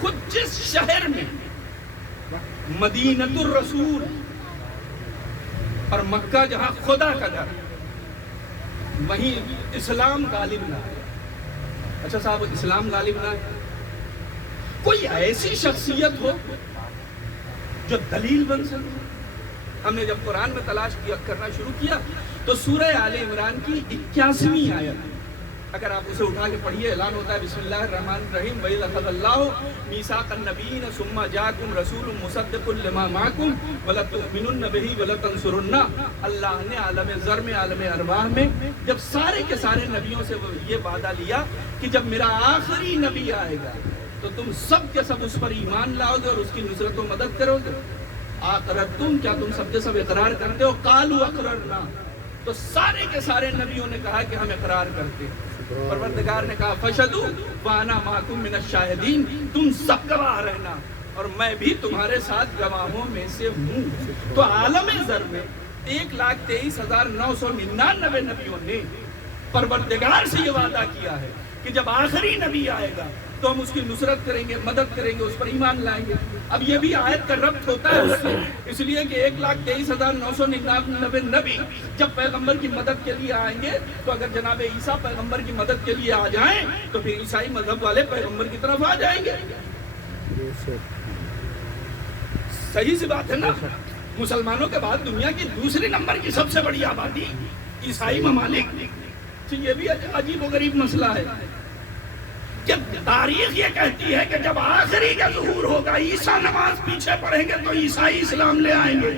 خود جس شہر میں مدینۃ الرسول اور مکہ جہاں خدا کا گھر، وہیں اسلام غالب نہ ہے۔ اچھا صاحب، اسلام غالب نہ ہے، کوئی ایسی شخصیت ہو جو دلیل بن سکے۔ ہم نے جب قرآن میں تلاش کرنا شروع کیا تو سورہ آل عمران کی 81ویں آیت، اگر آپ اسے اٹھا کے پڑھیے، اعلان ہوتا ہے بسم اللہ الرحمن الرحیم وَإِذْ أَخَذَ اللَّهُ مِيثَاقَ النَّبِيِّينَ ثُمَّ جَاءَكُمْ رَسُولٌ مُصَدِّقٌ لِمَا مَعَكُمْ وَلَتُؤْمِنُنَّ بِهِ وَلَتَنصُرُنَّهُ۔ اللہ نے عالم ذر میں، عالم ارواح میں جب سارے کے سارے نبیوں سے یہ وعدہ لیا کہ جب میرا آخری نبی آئے گا تو تم سب کے سب اس پر ایمان لاؤ گے اور اس کی نصرت و مدد کرو گے۔ اقررتم، کیا تم سب کے سب اقرار کرتے ہو؟ قالوا اقررنا، تو سارے کے سارے نبیوں نے کہا کہ ہم اقرار کرتے ہیں۔ پروردگار نے کہا فشہدوا وانا معکم من الشاہدین، تم سب گواہ رہنا اور میں بھی تمہارے ساتھ گواہوں میں سے ہوں۔ تو عالم ذر میں 1,23,999 نبیوں نے پروردگار سے یہ وعدہ کیا ہے کہ جب آخری نبی آئے گا تو ہم اس کی نصرت کریں گے، مدد کریں گے، اس پر ایمان لائیں گے۔ اب یہ بھی آیت کا ربط ہوتا ہے اس سے، اس لیے کہ 1,23,999 نبی جب پیغمبر کی مدد کے لیے آئیں گے تو اگر جناب عیسیٰ پیغمبر کی مدد کے لیے آ جائیں تو پھر عیسائی مذہب والے پیغمبر کی طرف آ جائیں گے۔ صحیح سی بات ہے نا؟ مسلمانوں کے بعد دنیا کی دوسری نمبر کی سب سے بڑی آبادی عیسائی ممالک، تو یہ بھی عجیب و غریب مسئلہ ہے کہ تاریخ یہ کہتی ہے کہ جب آخری کا ظہور ہوگا عیسیٰ نماز پیچھے پڑھیں گے تو عیسائی اسلام لے آئیں گے،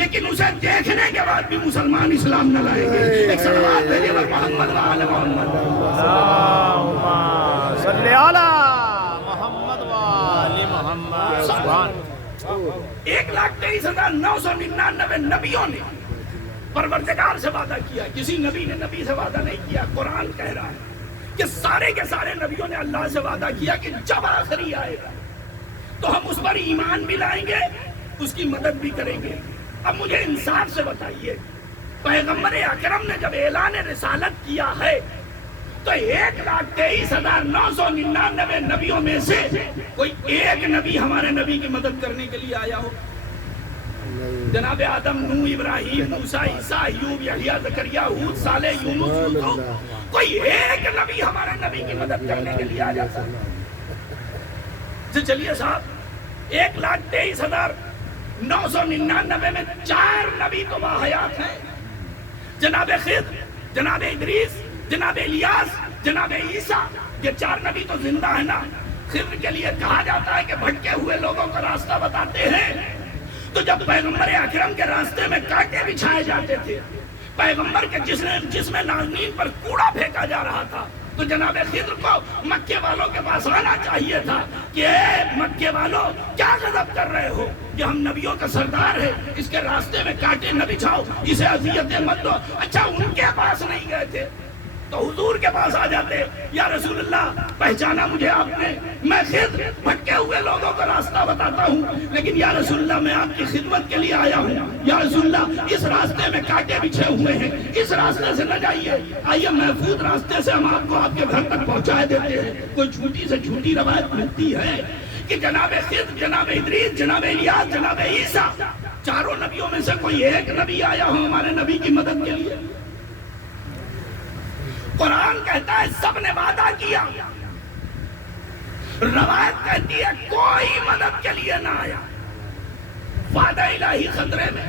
لیکن اسے دیکھنے کے بعد بھی مسلمان اسلام نہ لائیں گے۔ ایک صلوات بھیجیے محمد وآل محمد، اللہم صلی علی محمد وآل محمد۔ 1,23,999 نبیوں نے پروردگار سے وعدہ کیا، کسی نبی نے نبی سے وعدہ نہیں کیا۔ قرآن کہہ رہا ہے کہ سارے کے سارے نبیوں نے اللہ سے وعدہ کیا کہ جب آخری آئے گا تو ہم اس پر ایمان بھی لائیں گے، اس کی مدد بھی کریں گے۔ اب مجھے انصاف سے بتائیے، پیغمبر اکرم نے جب اعلان رسالت کیا ہے تو 1,23,999 نبیوں میں سے کوئی ایک نبی ہمارے نبی کی مدد کرنے کے لیے آیا ہو؟ جناب آدم، نوح، ابراہیم، موسیٰ، عیسیٰ، ایوب، یحییٰ، زکریا، ہود، صالح، یونس، یوسف، کوئی ایک نبی ہمارے نبی کی مدد کرنے کے لیے آ جاتا؟ چلیے صاحب، 1,23,999 میں 4 نبی تو باحیات ہیں، جناب خضر، جناب ادریس، جناب الیاس، جناب عیسیٰ، یہ 4 نبی تو زندہ ہیں نا۔ خضر کے لیے کہا جاتا ہے کہ بھٹکے ہوئے لوگوں کا راستہ بتاتے ہیں، تو جب پیغمبر اکرم کے راستے میں کانٹے بچھائے جاتے تھے، پیغمبر کے جسم نازنین پر کوڑا پھینکا جا رہا تھا، تو جناب خضر کو مکے والوں کے پاس آنا چاہیے تھا کہ اے مکے والوں، کیا غضب کر رہے ہو؟ یہ ہم نبیوں کا سردار ہے، اس کے راستے میں کانٹے نہ بچھاؤ، اسے اذیتیں مت دو۔ اچھا، ان کے پاس نہیں گئے تھے تو حضور کے پاس آ جاتے، یا رسول اللہ پہچانا مجھے آپ نے، میں خضر بھٹکے ہوئے لوگوں کا راستہ بتاتا ہوں، لیکن یا رسول اللہ میں آپ کی خدمت کے لیے آیا ہوں، یا رسول اللہ اس راستے میں کانٹے بچھے ہوئے ہیں، اس راستے سے نہ جائیے، آئیے محفوظ راستے سے ہم آپ کو آپ کے گھر تک پہنچائے دیتے ہیں۔ کوئی چھوٹی سے چھوٹی روایت ملتی ہے کہ جناب خضر، جناب ادریس، جناب الیاس، جناب عیسیٰ، 4 نبیوں میں سے کوئی ایک نبی آیا ہو ہمارے نبی کی مدد کے لیے؟ قرآن کہتا ہے سب نے وعدہ کیا، روایت کہتی ہے کوئی مدد کے لیے نہ آیا۔ وعدہ الہی خطرے میں،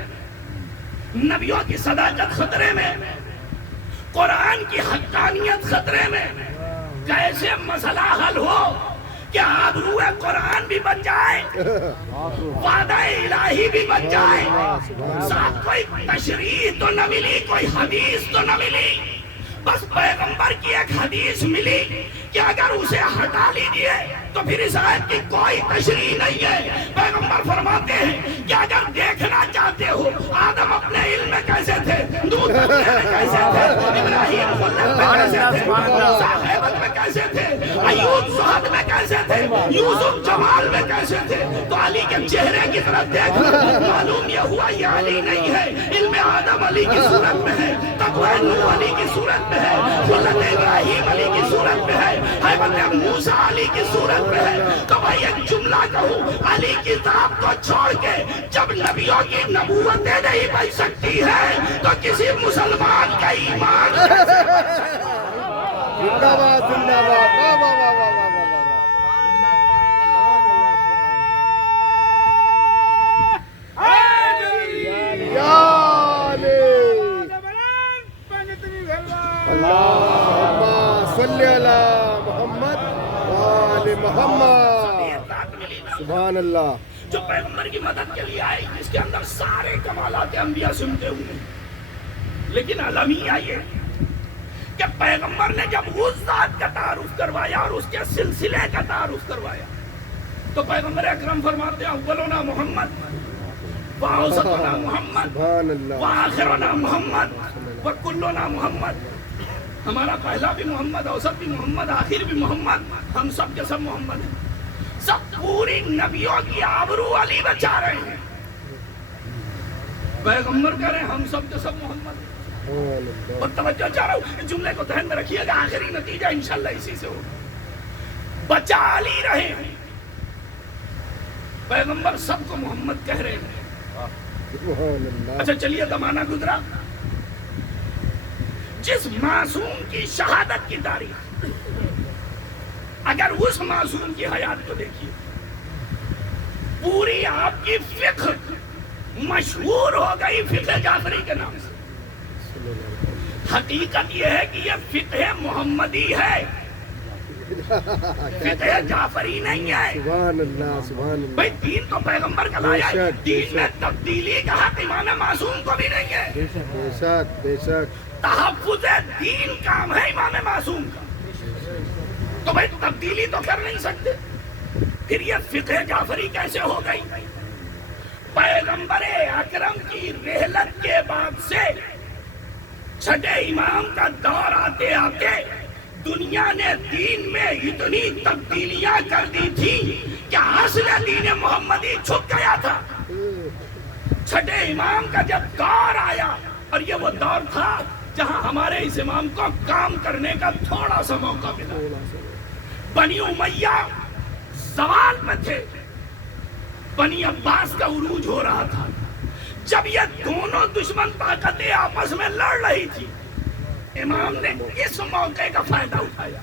نبیوں کی صداقت خطرے میں، قرآن کی حقانیت خطرے میں، کیسے مسئلہ حل ہو کہ آبرو قرآن بھی بچ جائے، وعدہ الہی بھی بچ جائے، ساتھ کوئی تشریح تو نہ ملی، کوئی حدیث تو نہ ملی، بس پیغمبر کی ایک حدیث ملی کہ اگر اسے ہٹا لیجئے تو پھر اس آیت کی کوئی تشریح نہیں ہے۔ پیغمبر فرماتے ہیں کہ اگر دیکھنا چاہتے ہو آدم اپنے علم میں کیسے تھے، نوح تقوی میں کیسے تھے، ابراہیم خلت میں کیسے تھے، موسیٰ ہیبت میں کیسے تھے، ایوب زہد میں کیسے تھے، یوسف جمال میں کیسے تھے، تو علی کے چہرے کی طرف دیکھنا، معلوم یہ ہوا یہ علی نہیں ہے، علم آدم علی کی صورت میں ہے، تقوی نوح علی کی صورت میں ہے، خلت ابراہیم علی کی صورت میں ہے، ہیبت موسیٰ علی کی صورت میں ہے۔ تو میں ایک جملہ کہوں، علی کی ذات کو چھوڑ کے جب نبیوں کی نبوتیں نہیں بن سکتی ہے تو کسی مسلمان کا ایمان کیسے بن سکتا ہے؟ زندہ باد، زندہ باد، واہ واہ واہ واہ واہ واہ واہ۔ یا علی، اللہم صلی علی محمد وآل محمد، سبحان اللہ۔ جو پیغمبر کی مدد کے لیے آئے اس کے اندر سارے کمالات انبیاء سنتے ہوئے، لیکن المیہ یہ کہ پیغمبر نے جب اس ذات کا تعارف کروایا اور اس کے سلسلے کا تعارف کروایا تو پیغمبر اکرم فرماتے ہیں اولنا محمد واوسطنا محمد سبحان اللہ، وآخرنا محمد وکلنا محمد۔ ہمارا پہلا بھی محمد، اوسط بھی محمد، آخر بھی محمد، ہم سب کے سب محمد ہیں۔ سب پوری نبیوں کی آبرو علی بچا رہے ہیں، پیغمبر کہہ رہے ہیں ہم سب کے سب محمد ہیں۔ اور توجہ چاہ رہا ہوں، جملے کو ذہن میں رکھیے گا، آخری نتیجہ انشاءاللہ اسی سے ہوگا۔ بچا علی رہے ہیں، پیغمبر سب کو محمد کہہ رہے ہیں۔ سبحان اللہ۔ اچھا چلیے زمانہ گزرا، جس معصوم کی شہادت کی تاریخ، اگر اس معصوم کی حیات کو دیکھیے، پوری آپ کی فقہ مشہور ہو گئی فقہ جعفری کے نام سے۔ حقیقت یہ ہے کہ یہ فقہ محمدی ہے، فقہ جعفری نہیں ہے۔ سبحان اللہ، سبحان اللہ۔ بھئی دین تو پیغمبر کا لایا ہے، دین میں تبدیلی کا حق امام معصوم کو بھی نہیں ہے۔ بے شک، بے شک۔ تحفظ دین کام ہے امام معصوم کا، تو بھئی تبدیلی تو کر نہیں سکتے، پھر یہ فقہ جعفری کیسے ہو گئی؟ پیغمبر اکرم کی رحلت کے بعد سے چھٹے امام کا دور آتے آتے دنیا نے دین میں اتنی تبدیلیاں کر دی تھی کہ اصل دین محمدی چھپ گیا تھا۔ چھٹے امام کا جب دور آیا، اور یہ وہ دور تھا جہاں ہمارے اس امام کو کام کرنے کا تھوڑا سا موقع ملا۔ بنی امیہ زوال میں تھے، بنی عباس کا عروج ہو رہا تھا۔ جب یہ دونوں دشمن طاقتیں آپس میں لڑ رہی تھی، امام نے اس موقع کا فائدہ اٹھایا،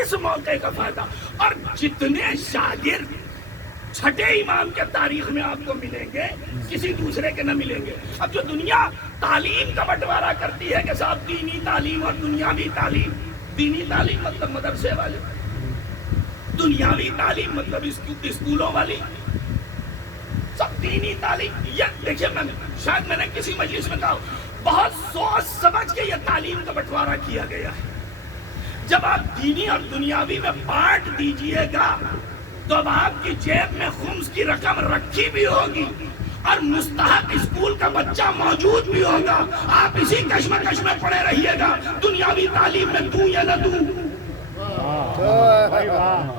اس موقع کا فائدہ۔ اور جتنے شاگرد چھٹے امام کے تاریخ میں آپ کو ملیں گے، کسی دوسرے کے نہ ملیں گے۔ اب جو دنیا تعلیم کا بٹوارا کرتی ہے کہ صاحب دینی تعلیم اور دنیاوی تعلیم، دینی تعلیم مطلب مدرسے والے، دنیاوی تعلیم مطلب اسکولوں والی، سب دینی تعلیم۔ یہ دیکھیے، شاید میں نے کسی مجلس میں کہا، بہت سوچ سمجھ کے یہ تعلیم کا بٹوارا کیا گیا ہے۔ جب آپ دینی اور دنیاوی میں بانٹ دیجئے گا تو اب آپ کی جیب میں خمس کی رقم رکھی بھی ہوگی اور مستحق اسکول کا بچہ موجود بھی ہوگا، آپ اسی کشمکش میں پڑے رہیے گا، دنیاوی تعلیم میں دوں یا نہ دوں۔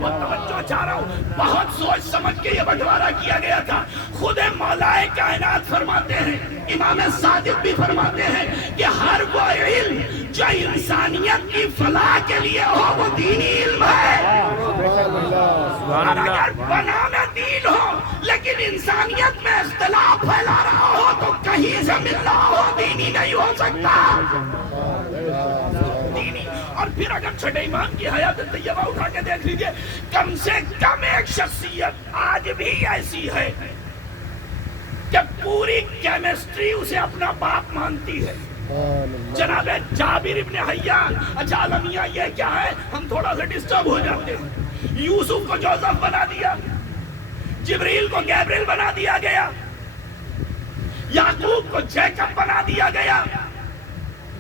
توجہ چاہ رہا ہوں، بہت سوچ سمجھ کے یہ بٹوارا کیا گیا تھا۔ خود مولا کائنات فرماتے ہیں، امام صادق بھی فرماتے ہیں کہ ہر وہ علم جو انسانیت کی فلاح کے لیے ہو وہ دینی علم ہے۔ اور اگر بنا میں دین ہو لیکن انسانیت میں اختلاف پھیلا رہا ہو تو کہیں سے مل رہا ہو، دینی نہیں ہو سکتا۔ دینی۔ اور پھر اگر چھٹے امام کی حیات طیبہ اٹھا کے دیکھ لیجئے، کم سے کم ایک شخصیت آج بھی ایسی ہے کہ پوری کیمسٹری اسے اپنا باپ مانتی ہے. جناب جابر ابن حیان. اچھا المیہ یہ کیا ہے؟ ہم تھوڑا سا ڈسٹرب ہو جاتے ہیں. یوسف کو جوزف بنا دیا, جبریل کو گیبریل بنا دیا گیا, یعقوب کو جیکب بنا دیا گیا.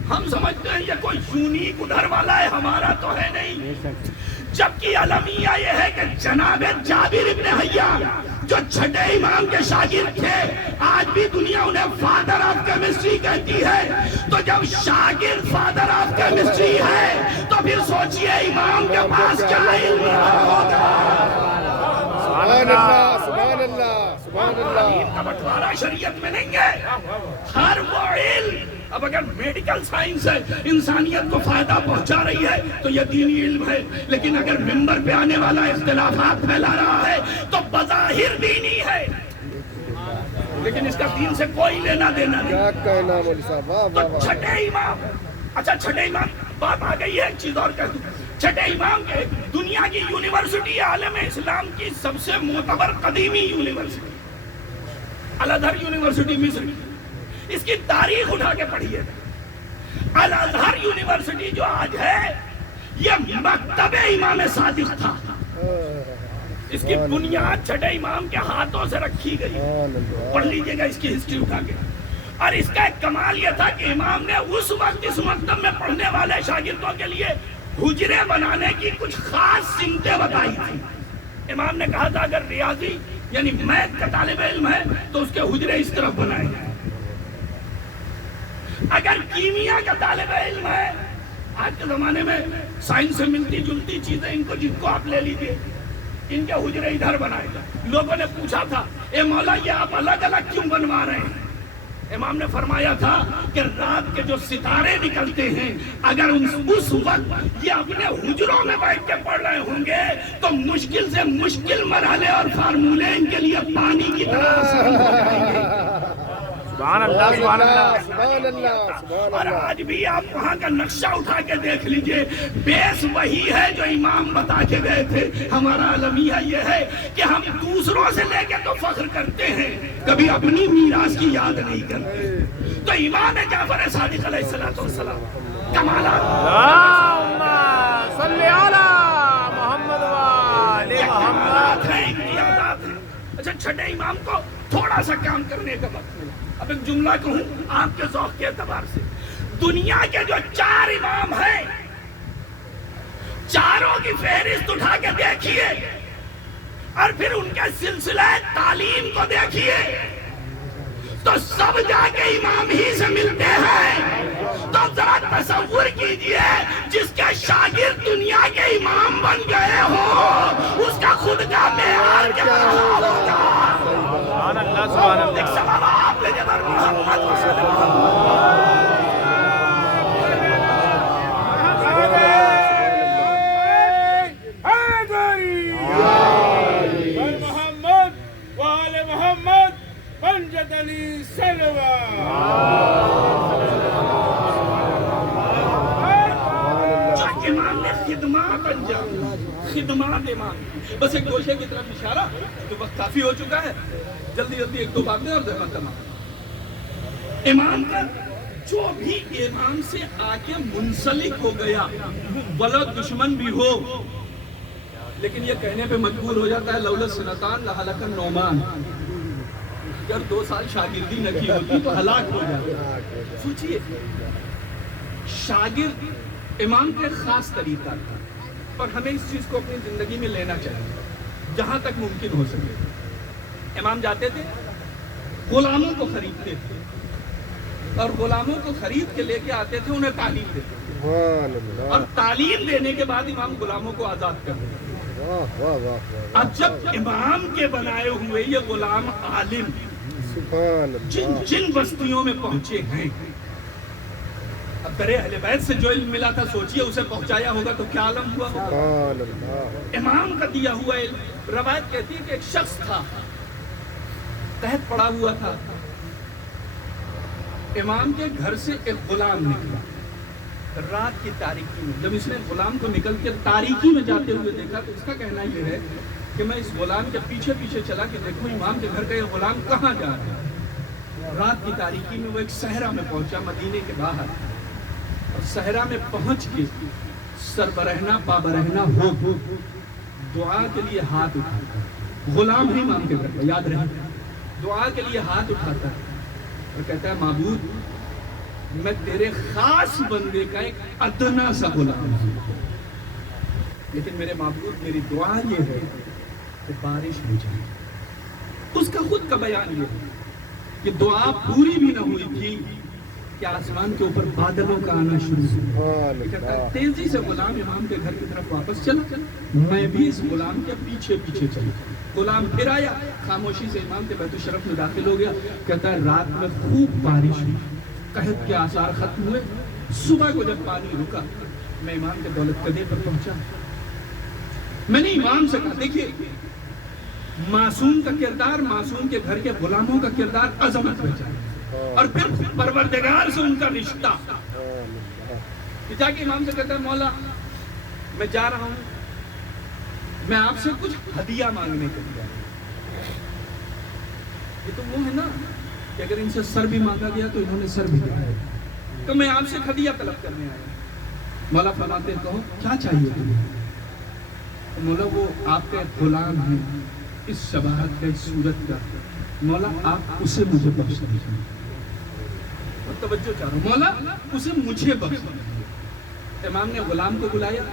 ہم سمجھتے ہیں یہ کوئی یونیک ادھر والا ہے, ہمارا تو ہے نہیں. جبکہ المیہ یہ ہے کہ جناب جابر ابن حیان جو چھٹے امام کے شاگرد تھے, آج بھی دنیا انہیں فادر آف کیمسٹری کہتی ہے. تو جب شاگرد فادر آف کیمسٹری ہے تو پھر سوچئے امام کے پاس کیا علم ہوگا. سبحان اللہ, سبحان اللہ, سبحان اللہ. علم کا بٹوارا شریعت میں نہیں ہے. ہر وہ علم, اب اگر میڈیکل سائنس ہے, انسانیت کو فائدہ پہنچا رہی ہے تو یہ دینی علم ہے. لیکن اگر ممبر پہ آنے والا اختلافات پھیلا رہا ہے تو بظاہر دینی ہے, لیکن اس کا دین سے کوئی لینا دینا نہیں. کیا کہنا مولوی صاحب, واہ واہ تو واہ. چھٹے امام, اچھا چھٹے امام بات آ گئی ہے. ایک چیز اور کہہ دوں, چھٹے امام کے دنیا کی یونیورسٹی عالم اسلام کی سب سے معتبر قدیمی یونیورسٹی الازہر یونیورسٹی مصر کی, اس کی تاریخ اٹھا کے پڑھیے. الازہر یونیورسٹی جو آج ہے یہ مکتب امام صادق تھا. اس کی بنیاد چھٹے امام کے ہاتھوں سے رکھی گئی. پڑھ لیجئے گا اس کی ہسٹری اٹھا کے. اور اس کا ایک کمال یہ تھا کہ امام نے اس وقت اس مکتب میں پڑھنے والے شاگردوں کے لیے حجرے بنانے کی کچھ خاص سمتیں بتائی تھی. امام نے کہا تھا اگر ریاضی یعنی میتھ کا طالب علم ہے تو اس کے حجرے اس طرف بنائے جائیں. اگر کیمیا کا طالب علم ہے, آج کے زمانے میں سائنس سے ملتی جلتی چیزیں ان کو جن کو آپ لے لیجیے, ان کے حجرے ادھر بنائے جائیں. لوگوں نے پوچھا تھا اے مولا یہ آپ الگ الگ کیوں بنوا رہے ہیں؟ امام نے فرمایا تھا کہ رات کے جو ستارے نکلتے ہیں اگر اس وقت یہ اپنے حجروں میں بیٹھ کے پڑھ رہے ہوں گے تو مشکل سے مشکل مرحلے اور فارمولے ان کے لیے پانی کی طرح آسان ہو جائیں گے. سبحان اللہ, سبحان اللہ. سبحان اللہ, سبحان اور اللہ. آج بھی آپ وہاں کا نقشہ اٹھا کے دیکھ لیجئے, بیس وہی ہے جو امام بتا کے گئے تھے. ہمارا المیہ یہ ہے کہ ہم دوسروں سے لے کے تو فخر کرتے ہیں, کبھی اپنی میراث کی یاد نہیں کرتے. تو امام جعفر صادق علیہ السلام کمالات اللہم صلی علی محمد و آل محمد. ہیں, امتیازات ہیں. اچھا چھٹے امام کو تھوڑا سا کام کرنے کا وقت ملا. اب ایک جملہ کہوں آپ کے ذوق کے اعتبار سے, دنیا کے جو 4 امام ہیں چاروں کی فہرست اٹھا کے دیکھیے اور پھر ان کے سلسلہ تعلیم کو دیکھیے تو سب جا کے امام ہی سے ملتے ہیں. تو ذرا تصور کیجئے جس کے شاگرد دنیا کے امام بن گئے ہو اس کا خود کا معیار کیا ہوگا. سبحان اللہ, سبحان اللہ. ایک سوال آپ لے جبر محمد صلی اللہ محمد وآل محمد پنجت علی سلوہ. جو امام نے خدمات انجام, خدمات امام. بس ایک گوشے کی طرف اشارہ, تو وقت کافی ہو چکا ہے, جلدی جلدی ایک دو باتیں اور زحمت تمام. امام کا جو بھی امام سے آ کے منسلک ہو گیا ولو دشمن بھی ہو, لیکن یہ کہنے پہ مجبور ہو جاتا ہے لولا سنتان لہلک النعمان, اگر 2 سال شاگردی نہ کی ہوتی تو ہلاک ہو جاتا. سوچئے شاگرد امام کے خاص طریقہ تھا, اور ہمیں اس چیز کو اپنی زندگی میں لینا چاہیے جہاں تک ممکن ہو سکے. امام جاتے تھے, غلاموں کو خریدتے تھے, اور غلاموں کو خرید کے لے کے آتے تھے, انہیں تعلیم دیتے تھے, سبحان اللہ. اور تعلیم دینے کے بعد امام غلاموں کو آزاد کرتے تھے. واہ واہ واہ. اب جب امام کے بنائے ہوئے یہ غلام عالم سبحان جن اللہ. جن بستیوں میں پہنچے ہیں, اب درے اہل بیت سے جو علم ملا تھا سوچئے اسے پہنچایا ہوگا تو کیا عالم ہوا ہوگا. سبحان اللہ. امام کا دیا ہوا علم, روایت کہتی ہے کہ ایک شخص تھا تحت پڑا ہوا تھا, امام کے گھر سے ایک غلام نکلا رات کی تاریکی میں. جب اس نے غلام کو نکل کے تاریکی میں جاتے ہوئے دیکھا تو اس کا کہنا یہ ہے کہ میں اس غلام کے پیچھے پیچھے چلا کہ دیکھوں امام کے گھر کا یہ غلام کہاں جا رہا ہے. رات کی تاریکی میں وہ ایک صحرا میں پہنچا مدینے کے باہر، اور صحرا میں پہنچ کے سر برہنہ پا برہنہ ہو دعا کے لیے ہاتھ اٹھاتا ہے، غلام ہی امام کے گھر پہ، یاد رہے، دعا کے لیے ہاتھ اٹھاتا ہے اور کہتا ہے معبود میں تیرے خاص بندے کا ایک ادنا سا غلام ہوں، لیکن میرے معبود میری دعا یہ ہے کہ بارش ہو جائے۔ اس کا خود کا بیان یہ ہے کہ دعا پوری بھی نہ ہوئی تھی کہ آسمان کے اوپر بادلوں کا آنا شروع ہوا۔ کہتا ہے تیزی سے غلام امام کے گھر کی طرف واپس چلا، میں بھی اس غلام کے پیچھے پیچھے چلا۔ غلام پھر آیا، خاموشی سے امام کے بیت الشرف میں داخل ہو گیا، کہتا ہے رات میں خوب بارش ہوئی، قحط کے آثار ختم ہوئے، صبح کو جب پانی رکا میں امام کے دولت قدے پر پہنچا، میں نے امام سے کہا دیکھیے معصوم کا کردار، معصوم کے گھر کے غلاموں کا کردار عظمت ہو جائے، اور پھر پروردگار سے ان کا رشتہ۔ جا کے امام سے کہتا ہے مولا میں جا رہا ہوں، میں آپ سے کچھ ہدیہ مانگنے کے لیے، یہ تو وہ ہے نا کہ اگر ان سے سر بھی مانگا گیا تو انہوں نے سر بھی دیا، تو میں آپ سے ہدیہ طلب کرنے آیا۔ مولا فرماتے کہو کیا چاہیے تمہیں؟ مولا وہ آپ کا غلام ہے، اس شباہت کا، اس صورت کا، مولا آپ اسے مجھے بخش دیجیے۔ اور توجہ چاہوں مولا اسے مجھے بخش دیجیے۔ امام نے غلام کو بلایا،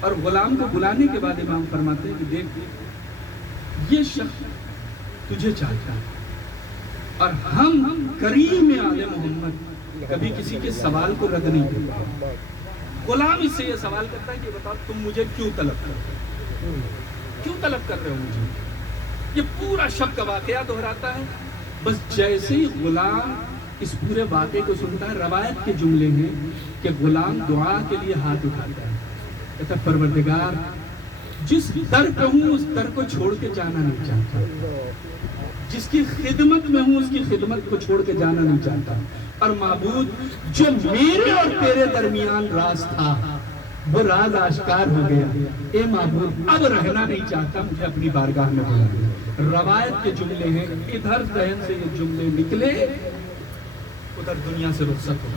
اور غلام کو بلانے کے بعد امام فرماتے ہیں کہ دیکھ یہ شخص تجھے چاہتا ہے، اور ہم کریم آل محمد کبھی کسی کے سوال کو رد نہیں کرتے۔ غلام اس سے یہ سوال کرتا ہے کہ بتاؤ تم مجھے کیوں طلب کرتے ہو، کیوں طلب کر رہے ہو مجھے؟ یہ پورا شب کا واقعہ دہراتا ہے۔ بس جیسے ہی غلام اس پورے واقعے کو سنتا ہے، روایت کے جملے ہیں کہ غلام دعا کے لیے ہاتھ اٹھاتا ہے، کہتا ہے پروردگار جس در پہ ہوں اس در کو چھوڑ کے جانا نہیں چاہتا، جس کی خدمت میں ہوں اس کی خدمت کو چھوڑ کے جانا نہیں چاہتا، اور معبود جو میرے اور تیرے درمیان راز تھا وہ راز آشکار ہو گیا، اے معبود اب رہنا نہیں چاہتا، مجھے اپنی بارگاہ میں بلا۔ روایت کے جملے ہیں، ادھر ذہن سے یہ جملے نکلے ادھر دنیا سے رخصت ہو۔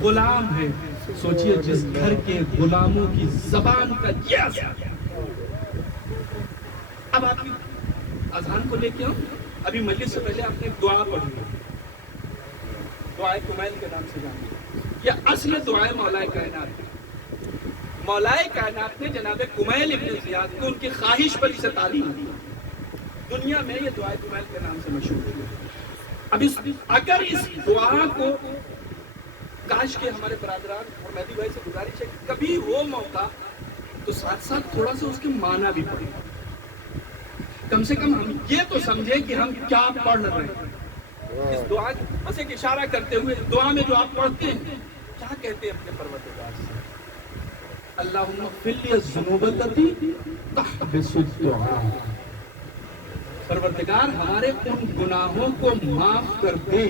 غلام ہے، سوچئے جس گھر کے غلاموں کی زبان کا یہ اثر۔ اب آپ کی اذان کو لے کے آؤں، ابھی مجلس سے پہلے آپ نے ایک دعا پڑھی، دعائے کمیل کے نام سے جانتے، یہ اصل دعائے مولا کائنات۔ مولا کائنات نے جناب کمیل ابن زیاد کو ان کی خواہش پر اسے تعلیم دی، دنیا میں یہ دعائے کمیل کے نام سے مشہور ہے۔ اب اگر اس دعا کو کاش کے ہمارے برادران اور مہدی بھائی سے گزارش ہے کہ کبھی ہو موقع تو ساتھ ساتھ تھوڑا سا اس کے معنی بھی پڑھیں، کم سے کم ہم یہ تو سمجھیں کہ ہم کیا پڑھ رہے ہیں۔ اس دعا بس ایک اشارہ کرتے ہوئے دعا میں جو آپ پڑھتے ہیں کیا کہتے ہیں اپنے پروردگار سے؟ اللہم اغفر لی الذنوب التی تحبس الدعاء، پروردگار ہمارے ان گناہوں کو معاف کر دے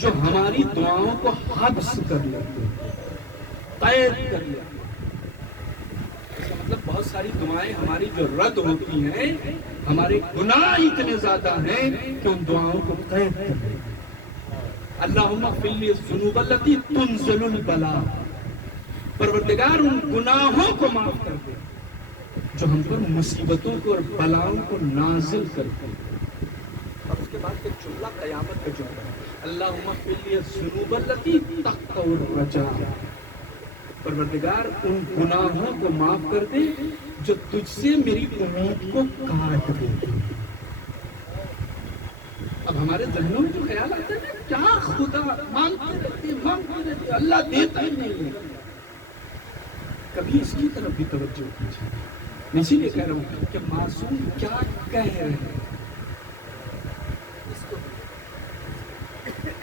جو ہماری دعاؤں کو حبس کر لیتے، قید کر لیتے۔ اس کا مطلب بہت ساری دعائیں ہماری جو رد ہوتی ہیں، ہمارے گناہ اتنے زیادہ ہیں کہ ان دعاؤں کو قید کر لیتے۔ اللہم اغفر لی الذنوب التی تنزل البلاء، پروردگار ان گناہوں کو معاف کر دے جو ہم پر مصیبتوں کو اور بلاؤں کو نازل کرتے ہیں۔ اور اس کے بعد ایک جملہ قیامت کا جملہ ہے، اللہم اغفر لی الذنوب التی تقطع الرجاء، پروردگار ان گناہوں کو معاف کر دے جو تجھ سے میری امید کو کاٹ دے۔ اب ہمارے ذہنوں میں جو خیال آتا ہے کیا خدا مانگتے رہتے اللہ دیتا ہی نہیں ہے، کبھی اس کی طرف بھی توجہ کیجیے۔ میں اسی لیے کہہ رہا ہوں کہ معصوم کیا کہہ رہے ہیں،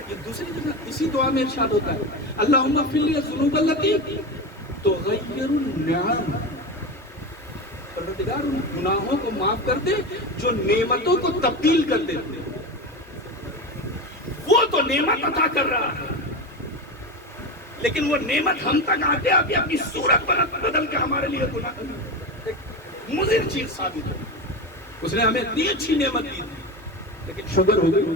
یہ دوسری جگہ اسی دعا میں ارشاد ہوتا ہے اللہم اغفر لی الذنوب التی تغیر النعم، پروردگار ان گناہوں کو معاف کر دے جو نعمتوں کو تبدیل کر دیتے۔ وہ تو نعمت عطا کر رہا ہے لیکن وہ نعمت ہم تک آتے آتے اپنی صورت بدل کے ہمارے لیے گناہ مضر چیز ثابت ہے۔ اس نے ہمیں اتنی اچھی نعمت دی تھی لیکن شکر ہو گئی،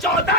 14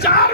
4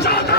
14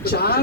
4